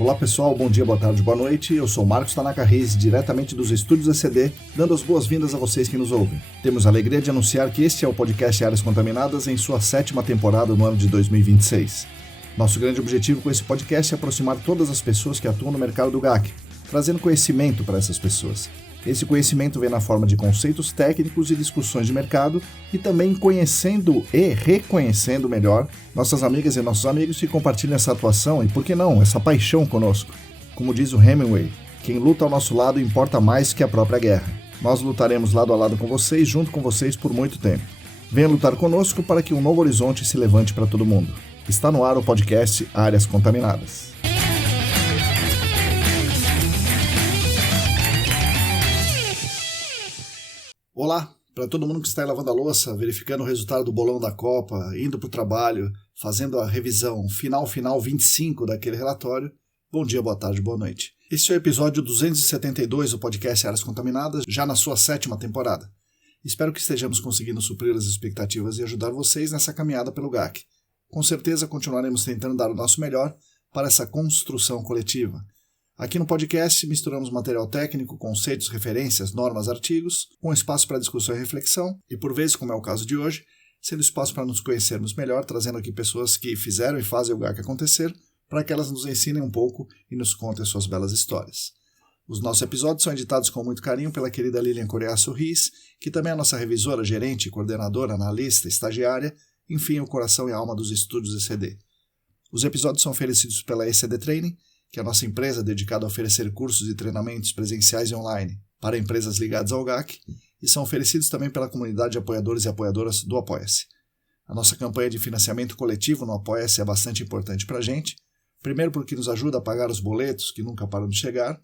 Olá pessoal, bom dia, boa tarde, boa noite. Eu sou Marcos Tanaka Reis, diretamente dos estúdios ECD, dando as boas-vindas a vocês que nos ouvem. Temos a alegria de anunciar que este é o podcast Áreas Contaminadas em sua 7ª temporada no ano de 2026. Nosso grande objetivo com esse podcast é aproximar todas as pessoas que atuam no mercado do GAC, trazendo conhecimento para essas pessoas. Esse conhecimento vem na forma de conceitos técnicos e discussões de mercado e também conhecendo e reconhecendo melhor nossas amigas e nossos amigos que compartilham essa atuação e, por que não, essa paixão conosco. Como diz o Hemingway, quem luta ao nosso lado importa mais que a própria guerra. Nós lutaremos lado a lado com vocês, junto com vocês por muito tempo. Venha lutar conosco para que um novo horizonte se levante para todo mundo. Está no ar o podcast Áreas Contaminadas. Olá, para todo mundo que está aí lavando a louça, verificando o resultado do bolão da Copa, indo para o trabalho, fazendo a revisão final 25 daquele relatório, bom dia, boa tarde, boa noite. Este é o episódio 272 do podcast Áreas Contaminadas, já na sua 7ª temporada. Espero que estejamos conseguindo suprir as expectativas e ajudar vocês nessa caminhada pelo GAC. Com certeza continuaremos tentando dar o nosso melhor para essa construção coletiva. Aqui no podcast misturamos material técnico, conceitos, referências, normas, artigos, com espaço para discussão e reflexão, e por vezes, como é o caso de hoje, sendo espaço para nos conhecermos melhor, trazendo aqui pessoas que fizeram e fazem o GAC acontecer, para que elas nos ensinem um pouco e nos contem suas belas histórias. Os nossos episódios são editados com muito carinho pela querida Lilian Coriaço Riz, que também é nossa revisora, gerente, coordenadora, analista, estagiária, enfim, o coração e a alma dos estúdios ECD. Os episódios são oferecidos pela ECD Training, que é a nossa empresa dedicada a oferecer cursos e treinamentos presenciais e online para empresas ligadas ao GAC, e são oferecidos também pela comunidade de apoiadores e apoiadoras do Apoia-se. A nossa campanha de financiamento coletivo no Apoia-se é bastante importante para a gente, primeiro porque nos ajuda a pagar os boletos que nunca param de chegar,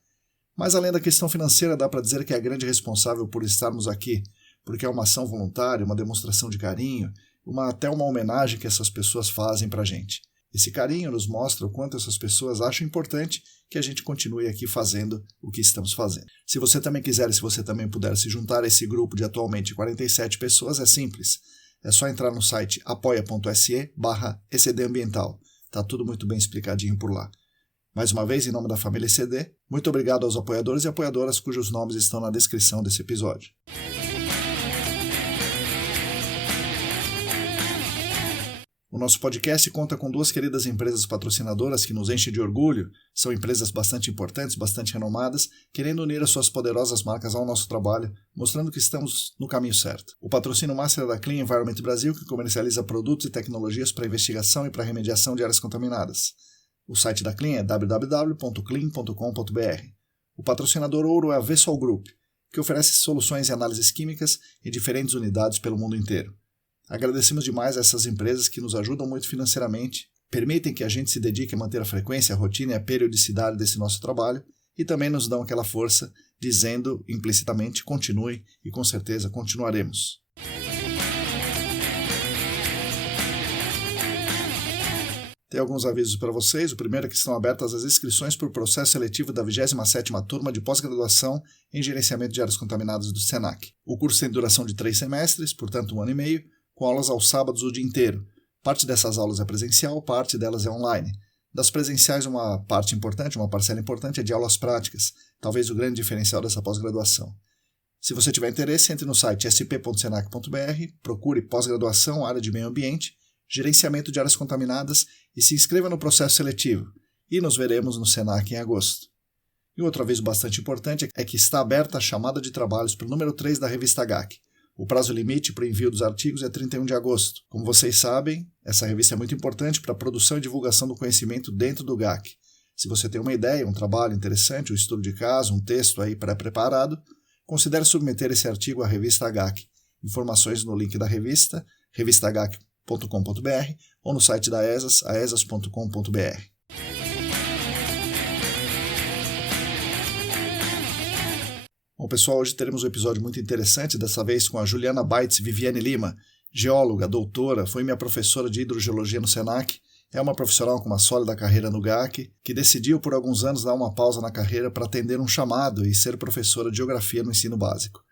mas além da questão financeira dá para dizer que é a grande responsável por estarmos aqui, porque é uma ação voluntária, uma demonstração de carinho, até uma homenagem que essas pessoas fazem para a gente. Esse carinho nos mostra o quanto essas pessoas acham importante que a gente continue aqui fazendo o que estamos fazendo. Se você também quiser e se você também puder se juntar a esse grupo de atualmente 47 pessoas, é simples. É só entrar no site apoia.se/ECDambiental. Está tudo muito bem explicadinho por lá. Mais uma vez, em nome da família ECD, muito obrigado aos apoiadores e apoiadoras cujos nomes estão na descrição desse episódio. O nosso podcast conta com 2 queridas empresas patrocinadoras que nos enchem de orgulho, são empresas bastante importantes, bastante renomadas, querendo unir as suas poderosas marcas ao nosso trabalho, mostrando que estamos no caminho certo. O patrocínio master é da Clean Environment Brasil, que comercializa produtos e tecnologias para investigação e para remediação de áreas contaminadas. O site da Clean é www.clean.com.br. O patrocinador ouro é a Vessol Group, que oferece soluções em análises químicas em diferentes unidades pelo mundo inteiro. Agradecemos demais a essas empresas que nos ajudam muito financeiramente, permitem que a gente se dedique a manter a frequência, a rotina e a periodicidade desse nosso trabalho e também nos dão aquela força, dizendo implicitamente continue e com certeza continuaremos. Tem alguns avisos para vocês. O primeiro é que estão abertas as inscrições para o processo seletivo da 27ª turma de pós-graduação em gerenciamento de áreas contaminadas do SENAC. O curso tem duração de 3 semestres, portanto 1 ano e meio, com aulas aos sábados o dia inteiro. Parte dessas aulas é presencial, parte delas é online. Das presenciais, uma parte importante, uma parcela importante é de aulas práticas, talvez o grande diferencial dessa pós-graduação. Se você tiver interesse, entre no site sp.senac.br, procure pós-graduação, área de meio ambiente, gerenciamento de áreas contaminadas e se inscreva no processo seletivo. E nos veremos no SENAC em agosto. E outro aviso bastante importante é que está aberta a chamada de trabalhos para o número 3 da revista GAC. O prazo limite para o envio dos artigos é 31 de agosto. Como vocês sabem, essa revista é muito importante para a produção e divulgação do conhecimento dentro do GAC. Se você tem uma ideia, um trabalho interessante, um estudo de caso, um texto aí pré-preparado, considere submeter esse artigo à revista GAC. Informações no link da revista, revistagac.com.br ou no site da ESAS, aesas.com.br. Bom, pessoal, hoje teremos um episódio muito interessante, dessa vez com a Juliana Baitz Viviane Lima, geóloga, doutora, foi minha professora de hidrogeologia no SENAC, é uma profissional com uma sólida carreira no GAC, que decidiu por alguns anos dar uma pausa na carreira para atender um chamado e ser professora de geografia no ensino básico.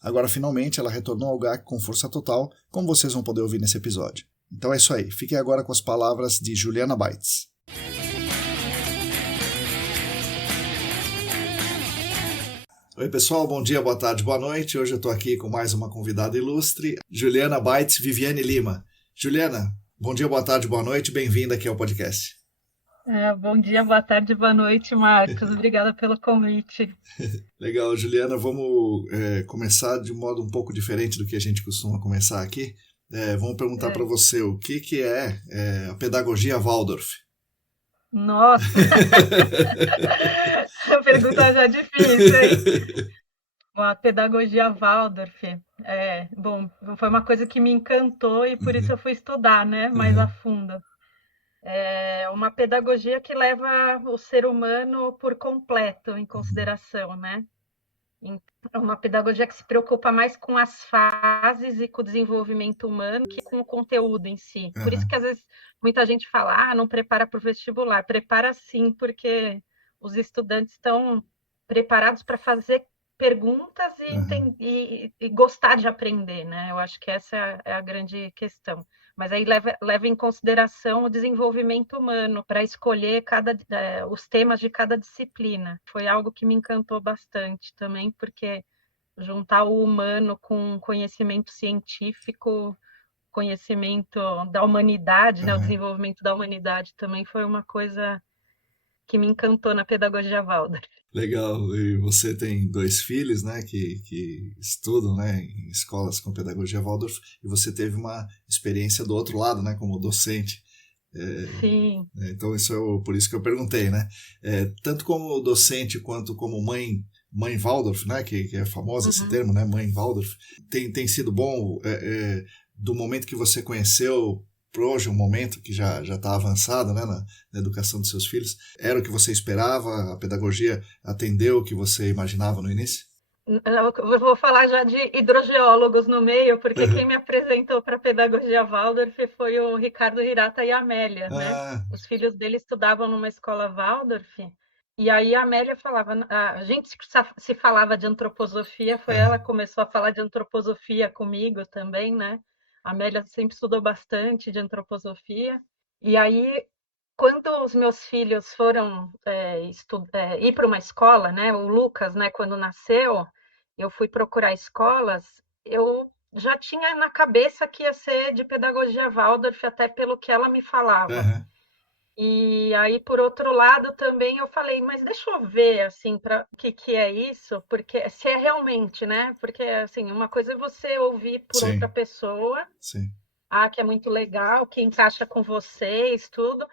Agora, finalmente, ela retornou ao GAC com força total, como vocês vão poder ouvir nesse episódio. Então é isso aí, fiquem agora com as palavras de Juliana Baitz. Oi, pessoal, bom dia, boa tarde, boa noite. Hoje eu estou aqui com mais uma convidada ilustre, Juliana Baitz Viviane Lima. Juliana, bom dia, boa tarde, boa noite, bem-vinda aqui ao podcast. Bom dia, boa tarde, boa noite, Marcos. Obrigada pelo convite. Legal, Juliana, vamos começar de um modo um pouco diferente do que a gente costuma começar aqui. Vamos perguntar para É, você o que é a pedagogia Waldorf. Nossa, a pergunta já é difícil, hein? Bom, a pedagogia Waldorf, bom, foi uma coisa que me encantou e por isso Uhum, eu fui estudar, né, mais a uhum, fundo. É uma pedagogia que leva o ser humano por completo em uhum, consideração, né? É uma pedagogia que se preocupa mais com as fases e com o desenvolvimento humano que com o conteúdo em si. Por isso uhum, que às vezes muita gente fala, não prepara para o vestibular. Prepara sim, porque os estudantes estão preparados para fazer perguntas uhum, e gostar de aprender, né? Eu acho que essa é a grande questão. Mas aí leva em consideração o desenvolvimento humano para escolher os temas de cada disciplina. Foi algo que me encantou bastante também, porque juntar o humano com conhecimento científico, conhecimento da humanidade, né, o uhum. desenvolvimento da humanidade também foi uma coisa que me encantou na pedagogia Waldorf. Legal, e você tem dois filhos, né, que estudam, né, em escolas com pedagogia Waldorf, e você teve uma experiência do outro lado, né, como docente. Sim. Então por isso que eu perguntei, né? Tanto como docente quanto como mãe Waldorf, né? Que é famoso esse Uhum. termo, né? Mãe Waldorf. Tem sido bom do momento que você conheceu para hoje, um momento que já está avançado, né? Na educação dos seus filhos. Era o que você esperava? A pedagogia atendeu o que você imaginava no início? Eu vou falar já de hidrogeólogos no meio, porque quem Uhum. me apresentou para a pedagogia Waldorf foi o Ricardo Hirata e a Amélia, né? Ah, Os filhos dele estudavam numa escola Waldorf, e aí a Amélia falava, a gente se falava de antroposofia, foi ela que ah, começou a falar de antroposofia comigo também, né? A Amélia sempre estudou bastante de antroposofia, e aí quando os meus filhos foram ir para uma escola, né? O Lucas, né? Quando nasceu, eu fui procurar escolas. Eu já tinha na cabeça que ia ser de pedagogia Waldorf, até pelo que ela me falava. aham, E aí, por outro lado, também eu falei, mas deixa eu ver, assim, para o que que é isso, porque se é realmente, né? Porque, assim, uma coisa é você ouvir por outra sim, pessoa, sim, que é muito legal, que encaixa com vocês, tudo.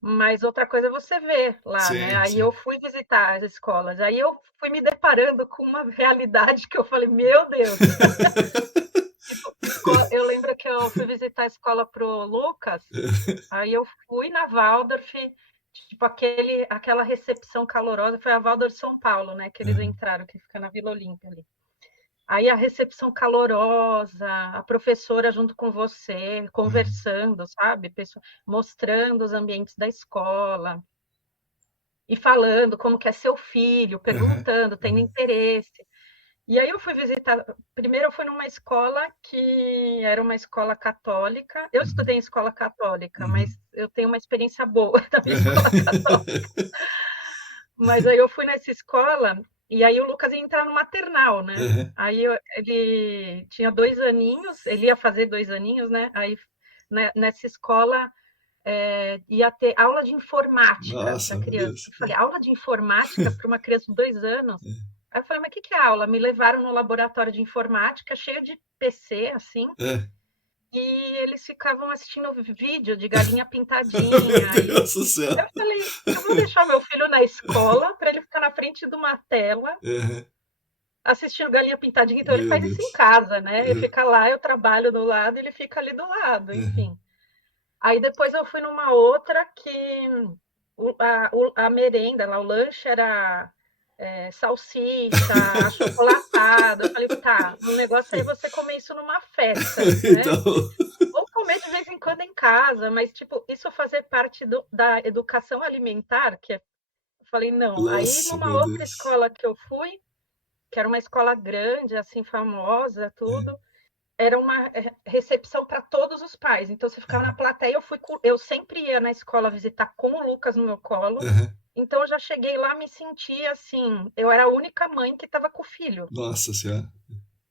Mas outra coisa é você ver lá, né? sim, Aí sim. eu fui visitar as escolas, aí eu fui me deparando com uma realidade que eu falei, meu Deus. Tipo, eu lembro que eu fui visitar a escola pro Lucas, aí eu fui na Waldorf, tipo aquela recepção calorosa, foi a Waldorf São Paulo, né? Que eles Aham, entraram, que fica na Vila Olímpia ali. Aí a recepção calorosa, a professora junto com você, aham, conversando, sabe? Mostrando os ambientes da escola e falando como que é seu filho, aham, perguntando, tendo aham, interesse. E aí eu fui visitar, primeiro eu fui numa escola que era uma escola católica. Eu uhum, estudei em escola católica, uhum. mas eu tenho uma experiência boa da minha escola católica. Aham. Mas aí eu fui nessa escola e aí o Lucas ia entrar no maternal, né? Aham. Ele tinha 2 aninhos, ele ia fazer 2 aninhos, né? Aí nessa escola ia ter aula de informática Nossa, para meu criança. Deus. Eu falei, aula de informática para uma criança de 2 anos? Aí eu falei, mas o que, que é aula? Me levaram no laboratório de informática, cheio de PC, assim, É. e eles ficavam assistindo vídeo de galinha pintadinha. Meu Deus do céu. Eu falei, eu vou deixar meu filho na escola para ele ficar na frente de uma tela Aham. assistindo galinha pintadinha, então ele Meu faz isso em Deus. casa, né? Ele Aham. fica lá, eu trabalho do lado, ele fica ali do lado, Aham. enfim. Aí depois eu fui numa outra que a merenda lá, o lanche era salsicha, achocolatado. Eu falei, tá, o negócio é você comer isso numa festa, né? Então. Ou comer de vez em quando em casa, mas tipo, isso fazer parte da educação alimentar, eu falei, não. Aí Nossa, numa meu outra Deus. escola que eu fui, que era uma escola grande, assim, famosa, tudo, era uma recepção para todos os pais. Então você ficava na plateia. Eu sempre ia na escola visitar com o Lucas no meu colo. Aham. Então eu já cheguei lá, me senti assim, eu era a única mãe que estava com o filho. Nossa Senhora.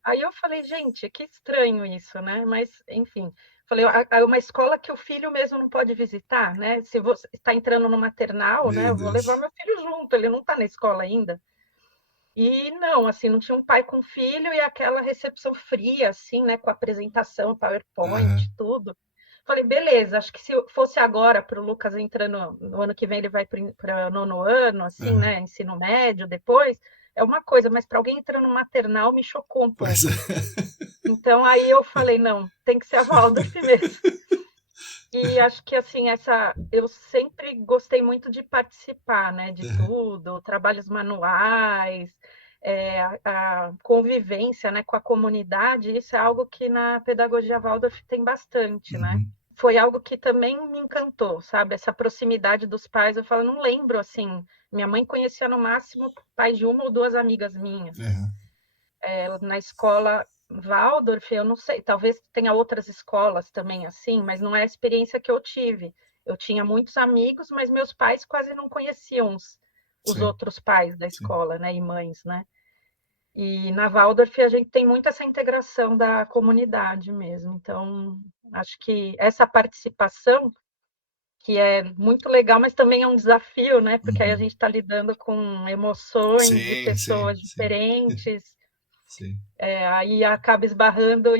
Aí eu falei, gente, que estranho isso, né? Mas, enfim, falei, uma escola que o filho mesmo não pode visitar, né? Se você está entrando no maternal, né? Meu Eu vou levar Deus. meu filho junto, ele não está na escola ainda. E não, assim, não tinha um pai com filho e aquela recepção fria, assim, né? Com apresentação, Aham, PowerPoint, tudo. Falei, beleza, acho que se fosse agora para o Lucas entrando no ano que vem, ele vai para nono ano, assim, aham. né? Ensino médio depois, é uma coisa, mas para alguém entrando no maternal me chocou um Pois é. pouco. Então aí eu falei, não, tem que ser a Waldorf mesmo. E acho que assim, eu sempre gostei muito de participar, né, de Aham. tudo, trabalhos manuais, a convivência, né, com a comunidade, isso é algo que na pedagogia Waldorf tem bastante, né? Uhum. Foi algo que também me encantou, sabe? Essa proximidade dos pais. Eu falo, não lembro assim. Minha mãe conhecia no máximo pais de uma ou duas amigas minhas. Aham. Na escola Waldorf, eu não sei, talvez tenha outras escolas também assim, mas não é a experiência que eu tive. Eu tinha muitos amigos, mas meus pais quase não conheciam os Sim, outros pais da sim. escola, né, e mães, né? E na Waldorf a gente tem muito essa integração da comunidade mesmo. Então, acho que essa participação, que é muito legal, mas também é um desafio, né? Porque aí a Uhum. gente está lidando com emoções de Sim, sim, pessoas sim, diferentes, sim, aí acaba esbarrando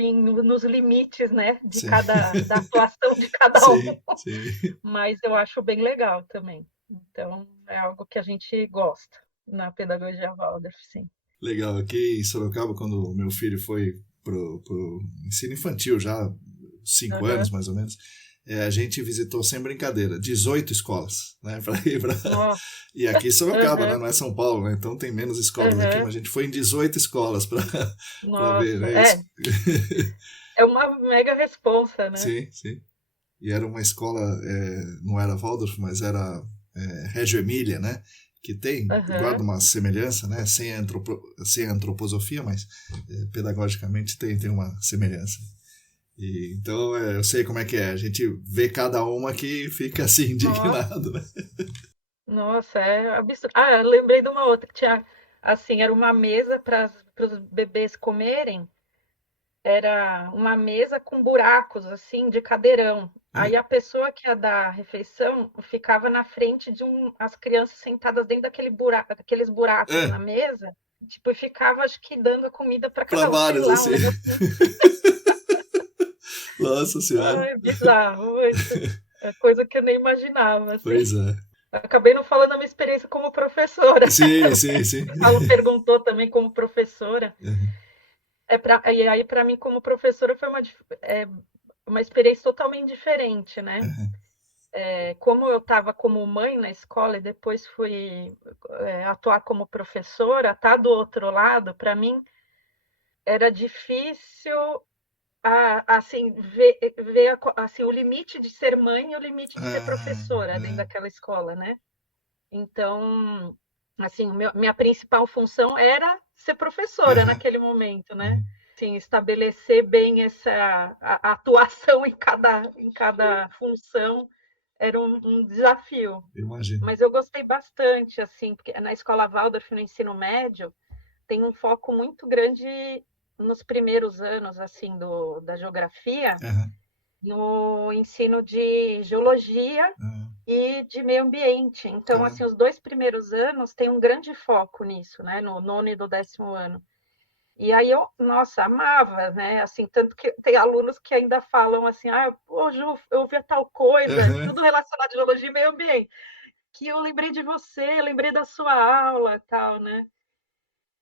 nos limites, né, sim, da atuação de cada um, sim, sim. mas eu acho bem legal também. Então, é algo que a gente gosta na pedagogia Waldorf, sim. Legal. Aqui em Sorocaba, quando o meu filho foi pro ensino infantil, já 5 anos Aham. mais ou menos, a gente visitou sem brincadeira 18 escolas, né? Nossa, E aqui em Sorocaba, né? aham, Não é São Paulo, né? Então tem menos escolas aqui, mas aham. a gente foi em 18 escolas para ver, Nossa, né? Isso. é uma mega responsa, né? Sim, sim. E era uma escola, não era Waldorf, mas era Reggio Emília, né? Que guarda Aham. uma semelhança, né? Sem antroposofia, mas pedagogicamente tem uma semelhança. E, então eu sei como é que é. A gente vê cada uma que fica assim Nossa, indignado, né? nossa, é absurdo. Ah, eu lembrei de uma outra que tinha, assim, era uma mesa para os bebês comerem. Era uma mesa com buracos, assim, de cadeirão. Aí a pessoa que ia dar a refeição ficava na frente as crianças sentadas dentro daqueles buracos na É, mesa, tipo, e ficava, acho que, dando a comida para para cada um, sei vários lá, um assim. negócio assim. Nossa senhora. Ai, bizarro, mas é coisa que eu nem imaginava, assim. Pois é. Acabei não falando a minha experiência como professora. Sim, sim, sim. Ela perguntou também como professora. Uhum, E aí, para mim, como professora, foi uma experiência totalmente diferente, né? uhum, Como eu estava como mãe na escola e depois fui atuar como professora, estar do outro lado, para mim era difícil assim ver assim, o limite de ser mãe e o limite de ser professora dentro uhum, daquela escola, né? Então, assim, minha principal função era ser professora uhum, naquele momento, né? uhum. Assim, estabelecer bem a atuação em cada função era um desafio. Imagino. Mas eu gostei bastante, assim, porque na escola Waldorf, no ensino médio, tem um foco muito grande nos primeiros anos, assim, da geografia, Uhum, no ensino de geologia uhum. e de meio ambiente. Então, Caramba. assim, os 2 primeiros anos tem um grande foco nisso, né, no nono e do 10º ano. E aí eu, nossa, amava, né, assim, tanto que tem alunos que ainda falam assim: "Ah, pô, Ju, eu ouvi tal coisa", Uhum. tudo relacionado à geologia e meio ambiente, que eu lembrei de você, lembrei da sua aula, tal, né.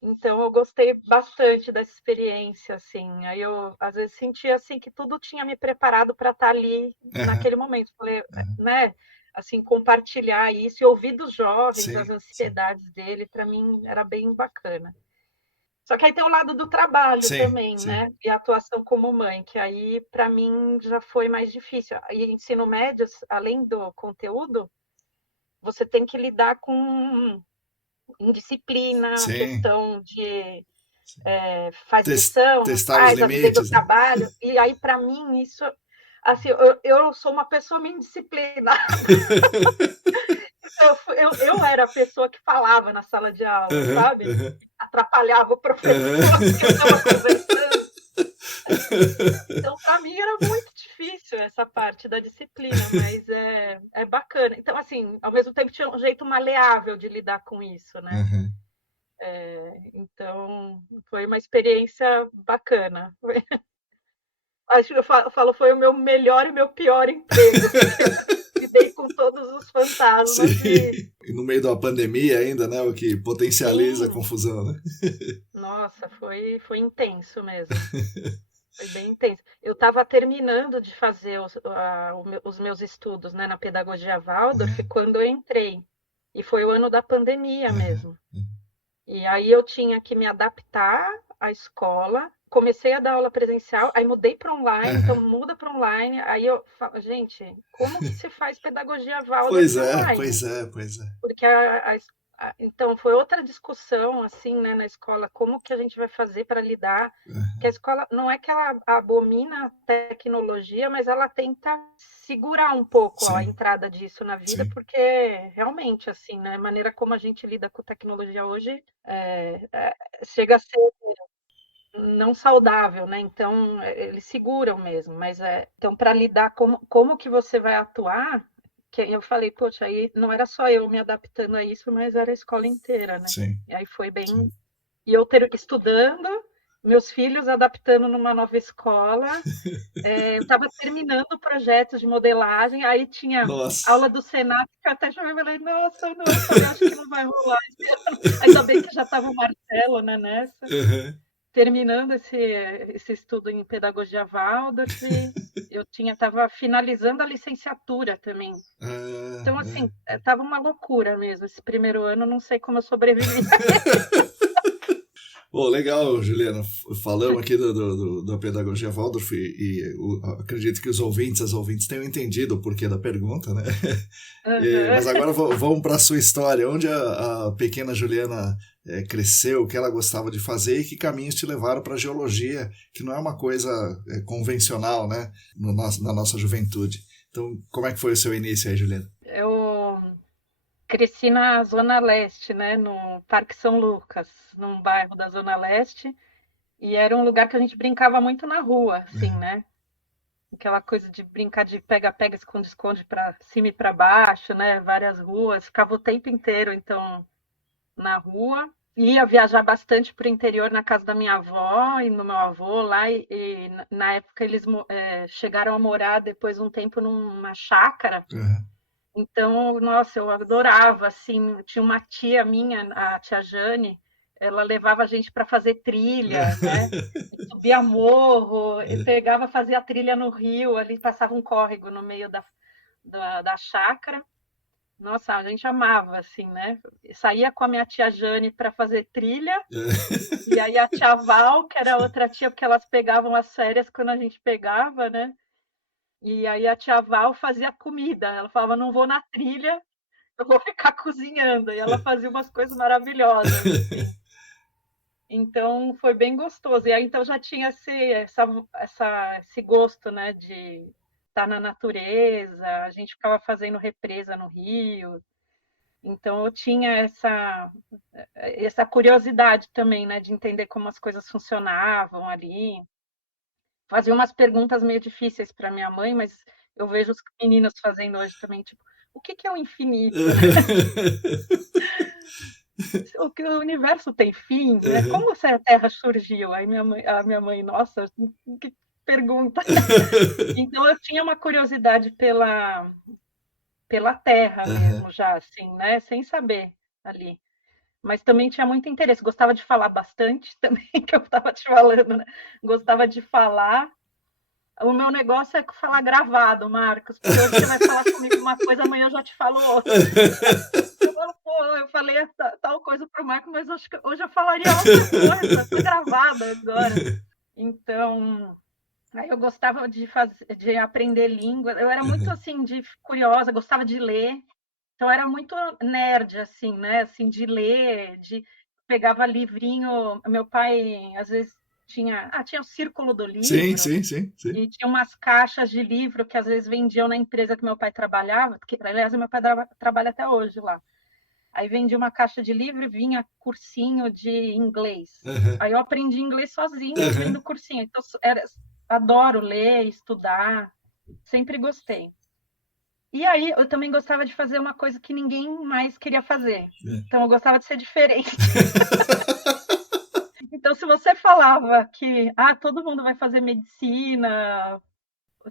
Então eu gostei bastante dessa experiência, assim. Aí eu, às vezes, sentia, assim, que tudo tinha me preparado para estar ali Uhum. naquele momento. Falei, Uhum. né, assim, compartilhar isso e ouvir dos jovens as Sim, sim. ansiedades dele, para mim era bem bacana. Só que aí tem o lado do trabalho Sim, também, sim. né, e a atuação como mãe, que aí para mim já foi mais difícil. E ensino médio, além do conteúdo, você tem que lidar com indisciplina, Sim, questão de sim. faz lição, não Testar os faz, avisei do limites, né? trabalho. E aí, para mim, isso, assim, eu sou uma pessoa meio indisciplinada. Eu era a pessoa que falava na sala de aula, Aham, sabe? aham, Atrapalhava o professor, aham. porque eu estava conversando. Então, para mim era muito difícil essa parte da disciplina, mas é bacana. Então, assim, ao mesmo tempo tinha um jeito maleável de lidar com isso, né? Aham. Então, foi uma experiência bacana. Acho que eu falo, foi o meu melhor e meu pior emprego, porque eu lidei com todos os Sim. fantasmas e E no meio de uma pandemia ainda, né? O que potencializa a sim, confusão, né? nossa, foi intenso mesmo. Foi bem intenso. Eu estava terminando de fazer os meus estudos, né, na pedagogia Waldorf Aham, quando eu entrei. E foi o ano da pandemia aham. mesmo. E aí eu tinha que me adaptar à escola. Comecei a dar aula presencial, aí mudei para online, então Aham. muda para online. Aí eu falo, gente, como que se faz pedagogia Waldorf Pois é, online? pois é, pois é. Porque então foi outra discussão assim, né, na escola, como que a gente vai fazer para lidar, que a escola não é que ela abomina a tecnologia, mas ela tenta segurar um pouco a Sim, entrada disso na vida, sim, porque realmente assim, né, a maneira como a gente lida com tecnologia hoje chega a ser não saudável, né? Então eles seguram mesmo, mas então para lidar como que você vai atuar, que eu falei, poxa, aí não era só eu me adaptando a isso, mas era a escola inteira, né? sim, E aí foi bem, sim. e eu estudando, meus filhos adaptando numa nova escola, eu estava terminando projetos de modelagem, aí tinha Nossa. aula do Senac, que eu até chamei e falei, nossa, não, eu falei, acho que não vai rolar esse ano. Ainda bem que já estava o Marcelo, né, nessa Aham. terminando esse estudo em pedagogia Waldorf, eu estava finalizando a licenciatura também. Ah, Então, assim, ah. estava uma loucura mesmo. Esse primeiro ano, não sei como eu sobrevivi. Pô, legal, Juliana. Falamos aqui da pedagogia Waldorf acredito que os ouvintes, as ouvintes tenham entendido o porquê da pergunta, né? Mas Uhum. agora vamos para a sua história. Onde a pequena Juliana cresceu, o que ela gostava de fazer e que caminhos te levaram para a geologia, que não é uma coisa convencional, né? Na nossa juventude. Então, como é que foi o seu início aí, Juliana? Eu cresci na Zona Leste, né, no Parque São Lucas, num bairro da Zona Leste, e era um lugar que a gente brincava muito na rua, assim, né? Aquela coisa de brincar de pega-pega, esconde-esconde para cima e para baixo, né? Várias ruas, ficava o tempo inteiro, então, na rua. Ia viajar bastante para o interior na casa da minha avó e no meu avô lá, e na época eles chegaram a morar depois de um tempo numa chácara. Uhum. Então, nossa, eu adorava, assim, tinha uma tia minha, a tia Jane, ela levava a gente para fazer trilha, né? Subia morro, e pegava, fazia trilha no rio, ali passava um córrego no meio da chácara. Nossa, a gente amava, assim, né? Saía com a minha tia Jane para fazer trilha, e aí a tia Val, que era outra tia, porque elas pegavam as férias quando a gente pegava, né? E aí a tia Val fazia comida. Ela falava, não vou na trilha, eu vou ficar cozinhando. E ela fazia umas coisas maravilhosas, assim. Então foi bem gostoso. E aí então já tinha esse gosto, né, de estar na natureza. A gente ficava fazendo represa no rio. Então eu tinha essa curiosidade também, né, de entender como as coisas funcionavam ali. Fazia umas perguntas meio difíceis para minha mãe, mas eu vejo os meninos fazendo hoje também, tipo, o que que é o infinito? O universo tem fim, né? Uhum. Como a Terra surgiu? Aí a minha mãe, nossa, que pergunta. Então eu tinha uma curiosidade pela Terra Uhum. mesmo já, assim, né? Sem saber ali. Mas também tinha muito interesse. Gostava de falar bastante também, que eu estava te falando, né? Gostava de falar. O meu negócio é falar gravado, Marcos, porque hoje você vai falar comigo uma coisa, amanhã eu já te falo outra. Eu falo, pô, eu falei tal coisa para o Marco, mas acho que hoje eu falaria outra coisa, está gravada agora. Então, aí eu gostava de aprender língua. Eu era muito Uhum. assim, curiosa, gostava de ler. Então, era muito nerd, assim, né? Assim, de ler, pegava livrinho. Meu pai, às vezes. tinha o Círculo do Sim, Livro, sim, sim, sim. e tinha umas caixas de livro que às vezes vendiam na empresa que meu pai trabalhava, que, aliás, meu pai trabalha até hoje lá. Aí vendia uma caixa de livro e vinha cursinho de inglês. Uhum. Aí eu aprendi inglês sozinha vendo Uhum. cursinho. Então, adoro ler, estudar, sempre gostei. E aí eu também gostava de fazer uma coisa que ninguém mais queria fazer. Então eu gostava de ser diferente. Então, se você falava que todo mundo vai fazer medicina,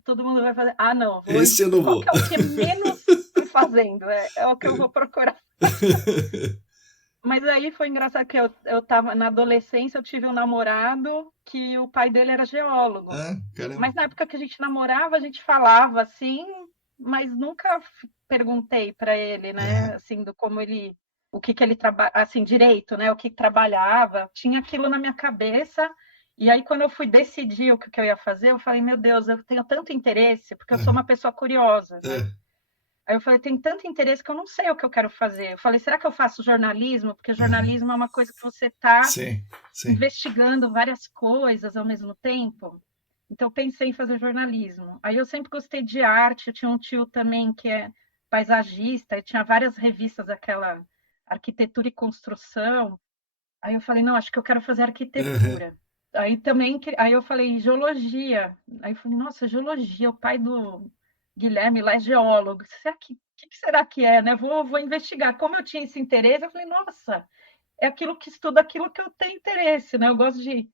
todo mundo vai fazer. Não, Esse eu não qual vou. que é o que menos estão fazendo? É o que eu vou procurar. Mas aí foi engraçado que eu tava na adolescência, eu tive um namorado que o pai dele era geólogo. Caramba. Mas na época que a gente namorava, a gente falava assim, mas nunca perguntei para ele, né, assim, do como ele, o que ele trabalha, assim, direito, né, o que trabalhava. Tinha aquilo na minha cabeça. E aí quando eu fui decidir o que eu ia fazer, eu falei, meu Deus, eu tenho tanto interesse, porque eu sou uma pessoa curiosa, né? Aí eu falei, tem tanto interesse que eu não sei o que eu quero fazer. Eu falei, será que eu faço jornalismo? Porque jornalismo é uma coisa que você está investigando várias coisas ao mesmo tempo. Então, eu pensei em fazer jornalismo. Aí eu sempre gostei de arte. Eu tinha um tio também que é paisagista, e tinha várias revistas daquela arquitetura e construção. Aí eu falei, não, acho que eu quero fazer arquitetura. Aí também, aí eu falei, geologia. Aí eu falei, nossa, geologia, o pai do Guilherme lá é geólogo. Que será que é, né? Vou investigar. Como eu tinha esse interesse, eu falei, nossa, é aquilo que estuda aquilo que eu tenho interesse, né? Eu gosto de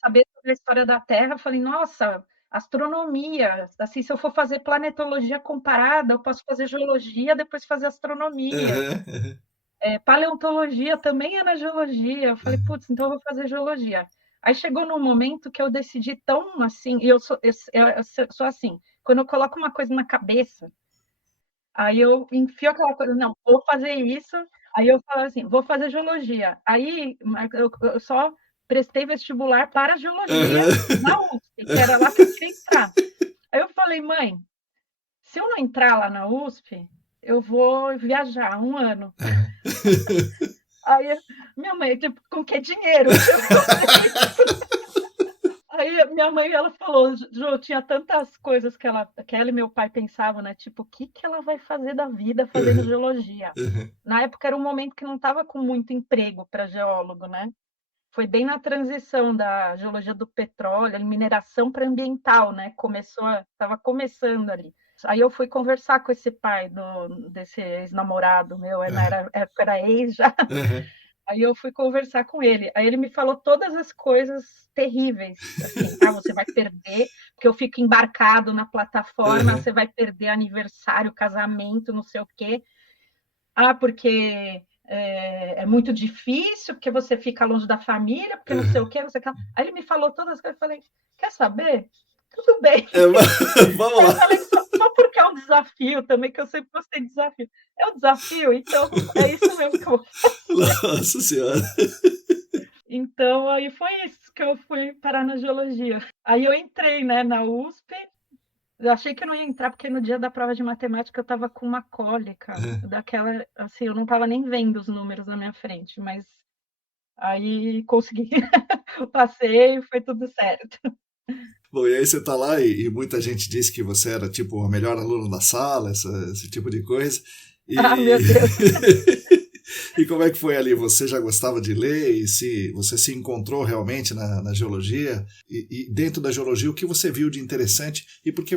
saber sobre a história da Terra. Eu falei, nossa, astronomia. Assim, se eu for fazer planetologia comparada, eu posso fazer geologia, depois fazer astronomia. Paleontologia também é na geologia. Eu falei, putz, então eu vou fazer geologia. Aí chegou num momento que eu decidi tão assim, e eu sou assim, quando eu coloco uma coisa na cabeça, aí eu enfio aquela coisa, não, vou fazer isso, aí eu falo assim, vou fazer geologia. Aí eu só prestei vestibular para geologia na USP, que era lá que eu queria entrar. Aí eu falei, mãe, se eu não entrar lá na USP, eu vou viajar 1 ano. Aí minha mãe, tipo, com que dinheiro? Aí minha mãe, ela falou, Jô, tinha tantas coisas que ela e meu pai pensavam, né? Tipo, o que ela vai fazer da vida fazendo geologia? Na época era um momento que não estava com muito emprego para geólogo, né? Foi bem na transição da geologia do petróleo, mineração para ambiental, né? Estava começando ali. Aí eu fui conversar com esse pai desse ex-namorado meu, na época era ex já. Aí eu fui conversar com ele. Aí ele me falou todas as coisas terríveis, assim, você vai perder, porque eu fico embarcado na plataforma, você vai perder aniversário, casamento, não sei o quê. Porque é muito difícil, porque você fica longe da família, porque não sei o quê, não sei o quê. Aí ele me falou todas as coisas, eu falei, quer saber? Tudo bem. Vamos lá. Eu falei, só porque é um desafio também, que eu sempre gostei de desafio. É um desafio, então é isso mesmo que eu vou fazer. Nossa Senhora. Então, aí foi isso que eu fui parar na geologia. Aí eu entrei, né, na USP. Eu achei que eu não ia entrar, porque no dia da prova de matemática eu estava com uma cólica, daquela, assim, eu não estava nem vendo os números na minha frente, mas aí consegui, passei, foi tudo certo. Bom, e aí você tá lá e muita gente disse que você era tipo o melhor aluno da sala, esse tipo de coisa. Meu Deus. E como é que foi ali? Você já gostava de ler e se você se encontrou realmente na geologia? E dentro da geologia, o que você viu de interessante e por que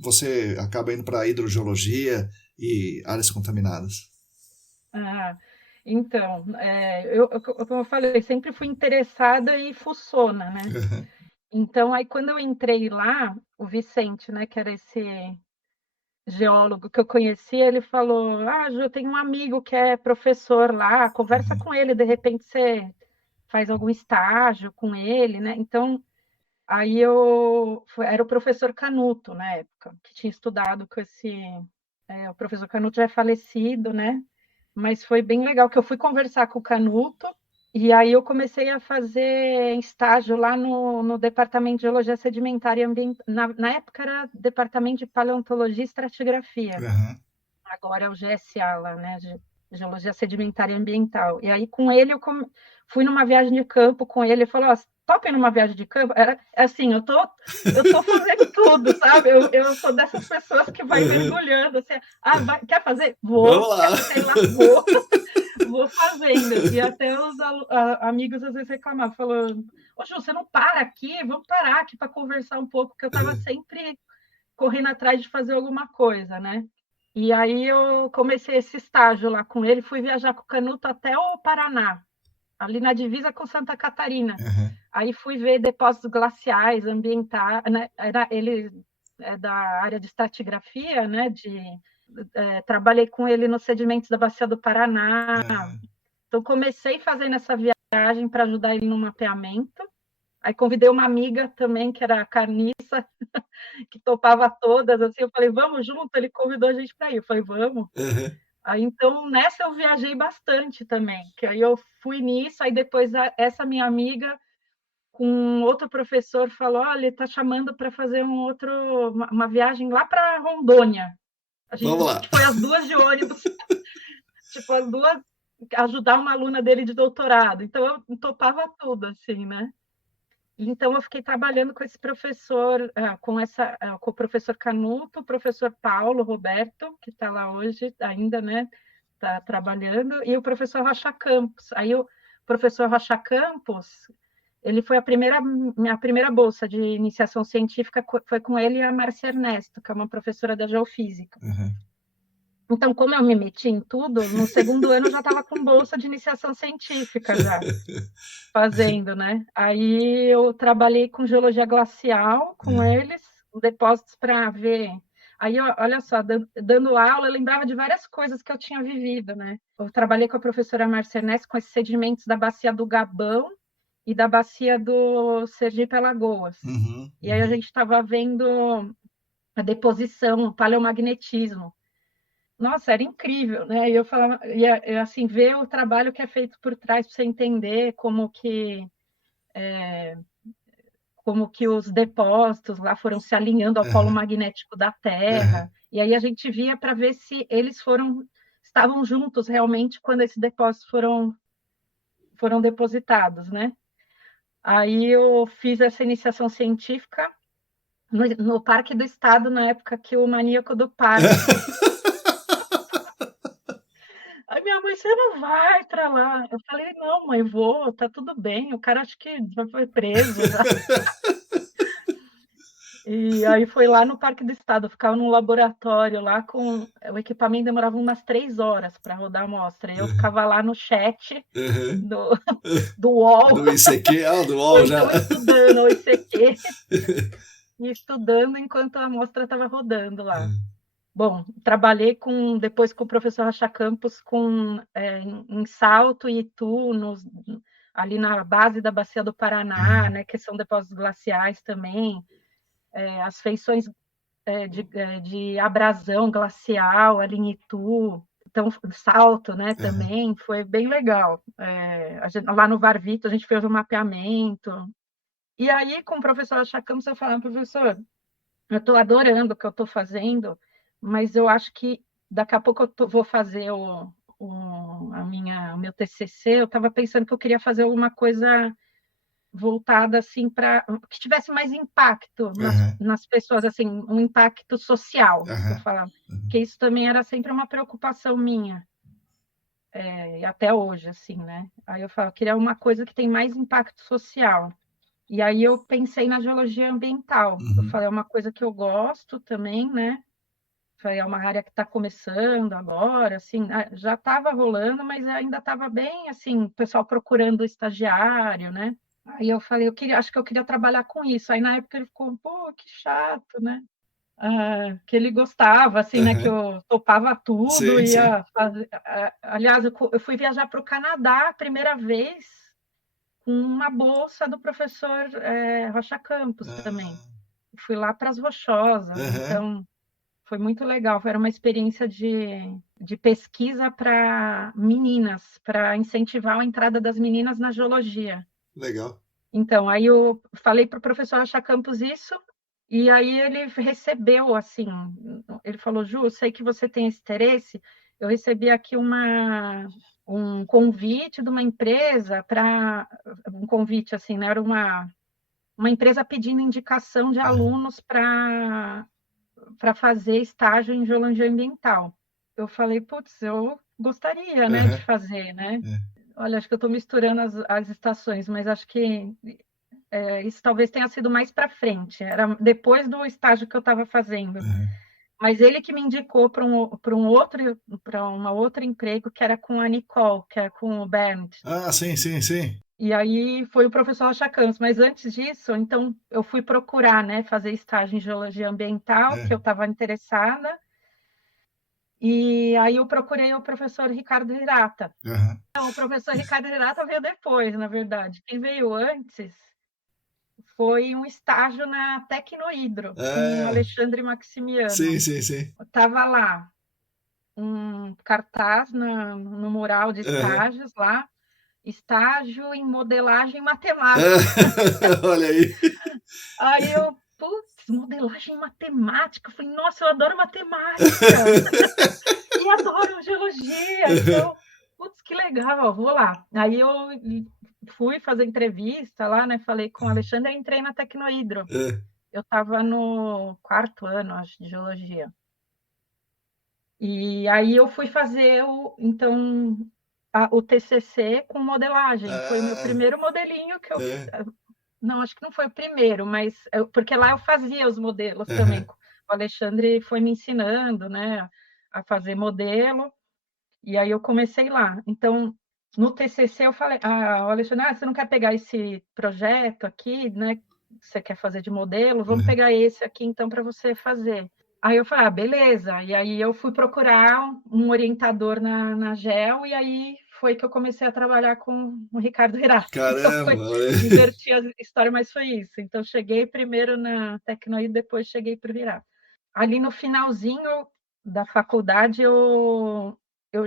você acaba indo para a hidrogeologia e áreas contaminadas? Então, como eu falei, sempre fui interessada e fuçona, né? Então, aí quando eu entrei lá, o Vicente, né, que era esse geólogo que eu conhecia, ele falou, Ju, eu tenho um amigo que é professor lá, conversa com ele, de repente você faz algum estágio com ele, né? Então, aí era o professor Canuto, na época, que tinha estudado com o professor Canuto já é falecido, né? Mas foi bem legal que eu fui conversar com o Canuto, e aí eu comecei a fazer estágio lá no Departamento de Geologia Sedimentar e Ambiental. Na época era Departamento de Paleontologia e Estratigrafia. Agora é o GSA lá, né? geologia sedimentar e ambiental. E aí, com ele, fui numa viagem de campo com ele, ele falou, topa ir numa viagem de campo? Era assim, eu tô fazendo tudo, sabe? Eu sou dessas pessoas que vai mergulhando, assim, quer fazer? Vamos Vou. lá. Quer sei lá? Vou. Vou fazendo. E até os amigos às vezes reclamavam, falando, ô Ju, você não para aqui? Vamos parar aqui para conversar um pouco, porque eu estava sempre correndo atrás de fazer alguma coisa, né? E aí eu comecei esse estágio lá com ele, fui viajar com o Canuto até o Paraná, ali na divisa com Santa Catarina. Uhum. Aí fui ver depósitos glaciais, ambientais, né? Ele é da área de estratigrafia, né? Trabalhei com ele nos sedimentos da Bacia do Paraná. Uhum. Então comecei fazendo essa viagem para ajudar ele no mapeamento. Aí convidei uma amiga também, que era carniça, que topava todas, assim, eu falei, vamos junto? Ele convidou a gente para ir, eu falei, vamos. Uhum. Aí, então, nessa eu viajei bastante também, que aí eu fui nisso, aí depois essa minha amiga, com outro professor, falou, olha, ele está chamando para fazer uma viagem lá para Rondônia. A Vamos lá. gente foi as duas de ônibus, tipo, as duas, ajudar uma aluna dele de doutorado, então eu topava tudo, assim, né? Então, eu fiquei trabalhando com esse professor, com o professor Canuto, o professor Paulo Roberto, que está lá hoje ainda, né? Está trabalhando, e o professor Rocha Campos. Aí, o professor Rocha Campos, ele foi minha primeira bolsa de iniciação científica, foi com ele e a Márcia Ernesto, que é uma professora da geofísica. Uhum. Então, como eu me meti em tudo, no segundo ano eu já estava com bolsa de iniciação científica já. Fazendo, né? Aí eu trabalhei com geologia glacial com eles, depósitos para ver. Aí, olha só, dando aula, eu lembrava de várias coisas que eu tinha vivido, né? Eu trabalhei com a professora Márcia Ernesto com esses sedimentos da bacia do Gabão e da bacia do Sergipe-Alagoas. Uhum. E aí a gente estava vendo a deposição, o paleomagnetismo. Nossa, era incrível, né? E eu falava, assim, ver o trabalho que é feito por trás para você entender como que os depósitos lá foram se alinhando ao polo Uhum. magnético da Terra. Uhum. E aí a gente via para ver se eles estavam juntos realmente quando esses depósitos foram depositados, né? Aí eu fiz essa iniciação científica no Parque do Estado, na época que o maníaco do parque. Aí minha mãe, você não vai para lá. Eu falei, não, mãe, vou, tá tudo bem. O cara acho que já foi preso já. E aí foi lá no Parque do Estado, eu ficava num laboratório lá com o equipamento, demorava umas 3 horas para rodar a amostra. E eu ficava lá no chat Uhum. do UOL, Do ICQ, do ou UOL já. então estudando, ou ICQ, e estudando enquanto a amostra estava rodando lá. Bom, trabalhei depois com o professor Rocha Campos em Salto e Itu, ali na base da Bacia do Paraná, né, que são depósitos glaciais também, as feições de abrasão glacial ali em Itu, então Salto, né, também foi bem legal. Lá no Varvito a gente fez um mapeamento. E aí, com o professor Rocha Campos, eu falava, professor, eu estou adorando o que eu estou fazendo, mas eu acho que daqui a pouco vou fazer o meu TCC. Eu estava pensando que eu queria fazer alguma coisa voltada assim para que tivesse mais impacto nas pessoas, assim, um impacto social, eu falava, que isso também era sempre uma preocupação minha, e até hoje, assim, né? Aí eu falava, queria uma coisa que tem mais impacto social. E aí eu pensei na geologia ambiental. Eu falei, é uma coisa que eu gosto também, né? Falei, é uma área que está começando agora, assim, já estava rolando, mas ainda estava bem, assim, o pessoal procurando estagiário, né? Aí eu falei, acho que eu queria trabalhar com isso. Aí na época ele ficou, pô, que chato, né? Que ele gostava, assim, né? Que eu topava tudo, Sim, sim. ia fazer. Aliás, eu fui viajar para o Canadá a primeira vez com uma bolsa do professor Rocha Campos também. Fui lá para as Rochosas, então foi muito legal. Era uma experiência de pesquisa para meninas, para incentivar a entrada das meninas na geologia. Legal. Então, aí eu falei para o professor Rocha Campos isso, e aí ele recebeu, assim, ele falou, Ju, eu sei que você tem esse interesse, eu recebi aqui um convite de uma empresa para um convite assim, né? Era uma empresa pedindo indicação de Aham. alunos para fazer estágio em geologia ambiental. Eu falei, putz, eu gostaria, né, de Aham. fazer, né? É. Olha, acho que eu estou misturando as estações, mas acho que isso talvez tenha sido mais para frente. Era depois do estágio que eu estava fazendo. Aham. Mas ele que me indicou para uma outra emprego que era com a Nicole, que é com o Bernd. Ah, sim, sim, sim. E aí foi o professor Rocha Campos. Mas antes disso, então eu fui procurar, né, fazer estágio em geologia ambiental, que É. eu estava interessada. E aí eu procurei o professor Ricardo Hirata. Aham. Não, o professor Ricardo Hirata veio depois, na verdade. Quem veio antes foi um estágio na Tecnohidro, com o Ah, Alexandre sim, Maximiano. sim, sim. Estava lá um cartaz no mural de Aham. estágios lá, estágio em modelagem matemática. Ah, olha aí. Aí eu, putz, modelagem matemática. Eu falei, nossa, eu adoro matemática e adoro geologia. Então, putz, que legal, vou lá. Aí eu fui fazer entrevista lá, né? Falei com o Alexandre e entrei na Tecnohidro. É. Eu estava no 4º ano, acho, de geologia. E aí eu fui fazer o TCC com modelagem. Foi o meu Ah, primeiro modelinho que eu... é. Não, acho que não foi o primeiro, mas porque lá eu fazia os modelos também. Aham. O Alexandre foi me ensinando, né, a fazer modelo, e aí eu comecei lá. Então, no TCC eu falei, o Alexandre, você não quer pegar esse projeto aqui, né, que você quer fazer de modelo? Vamos Aham. pegar esse aqui então para você fazer. Aí eu falei, beleza. E aí eu fui procurar um orientador na GEL, e aí foi que eu comecei a trabalhar com o Ricardo Hirata. Então Caramba, foi, olha aí. inverti a história, mas foi isso. Então cheguei primeiro na Tecnoí, depois cheguei para o Hirata. Ali no finalzinho da faculdade,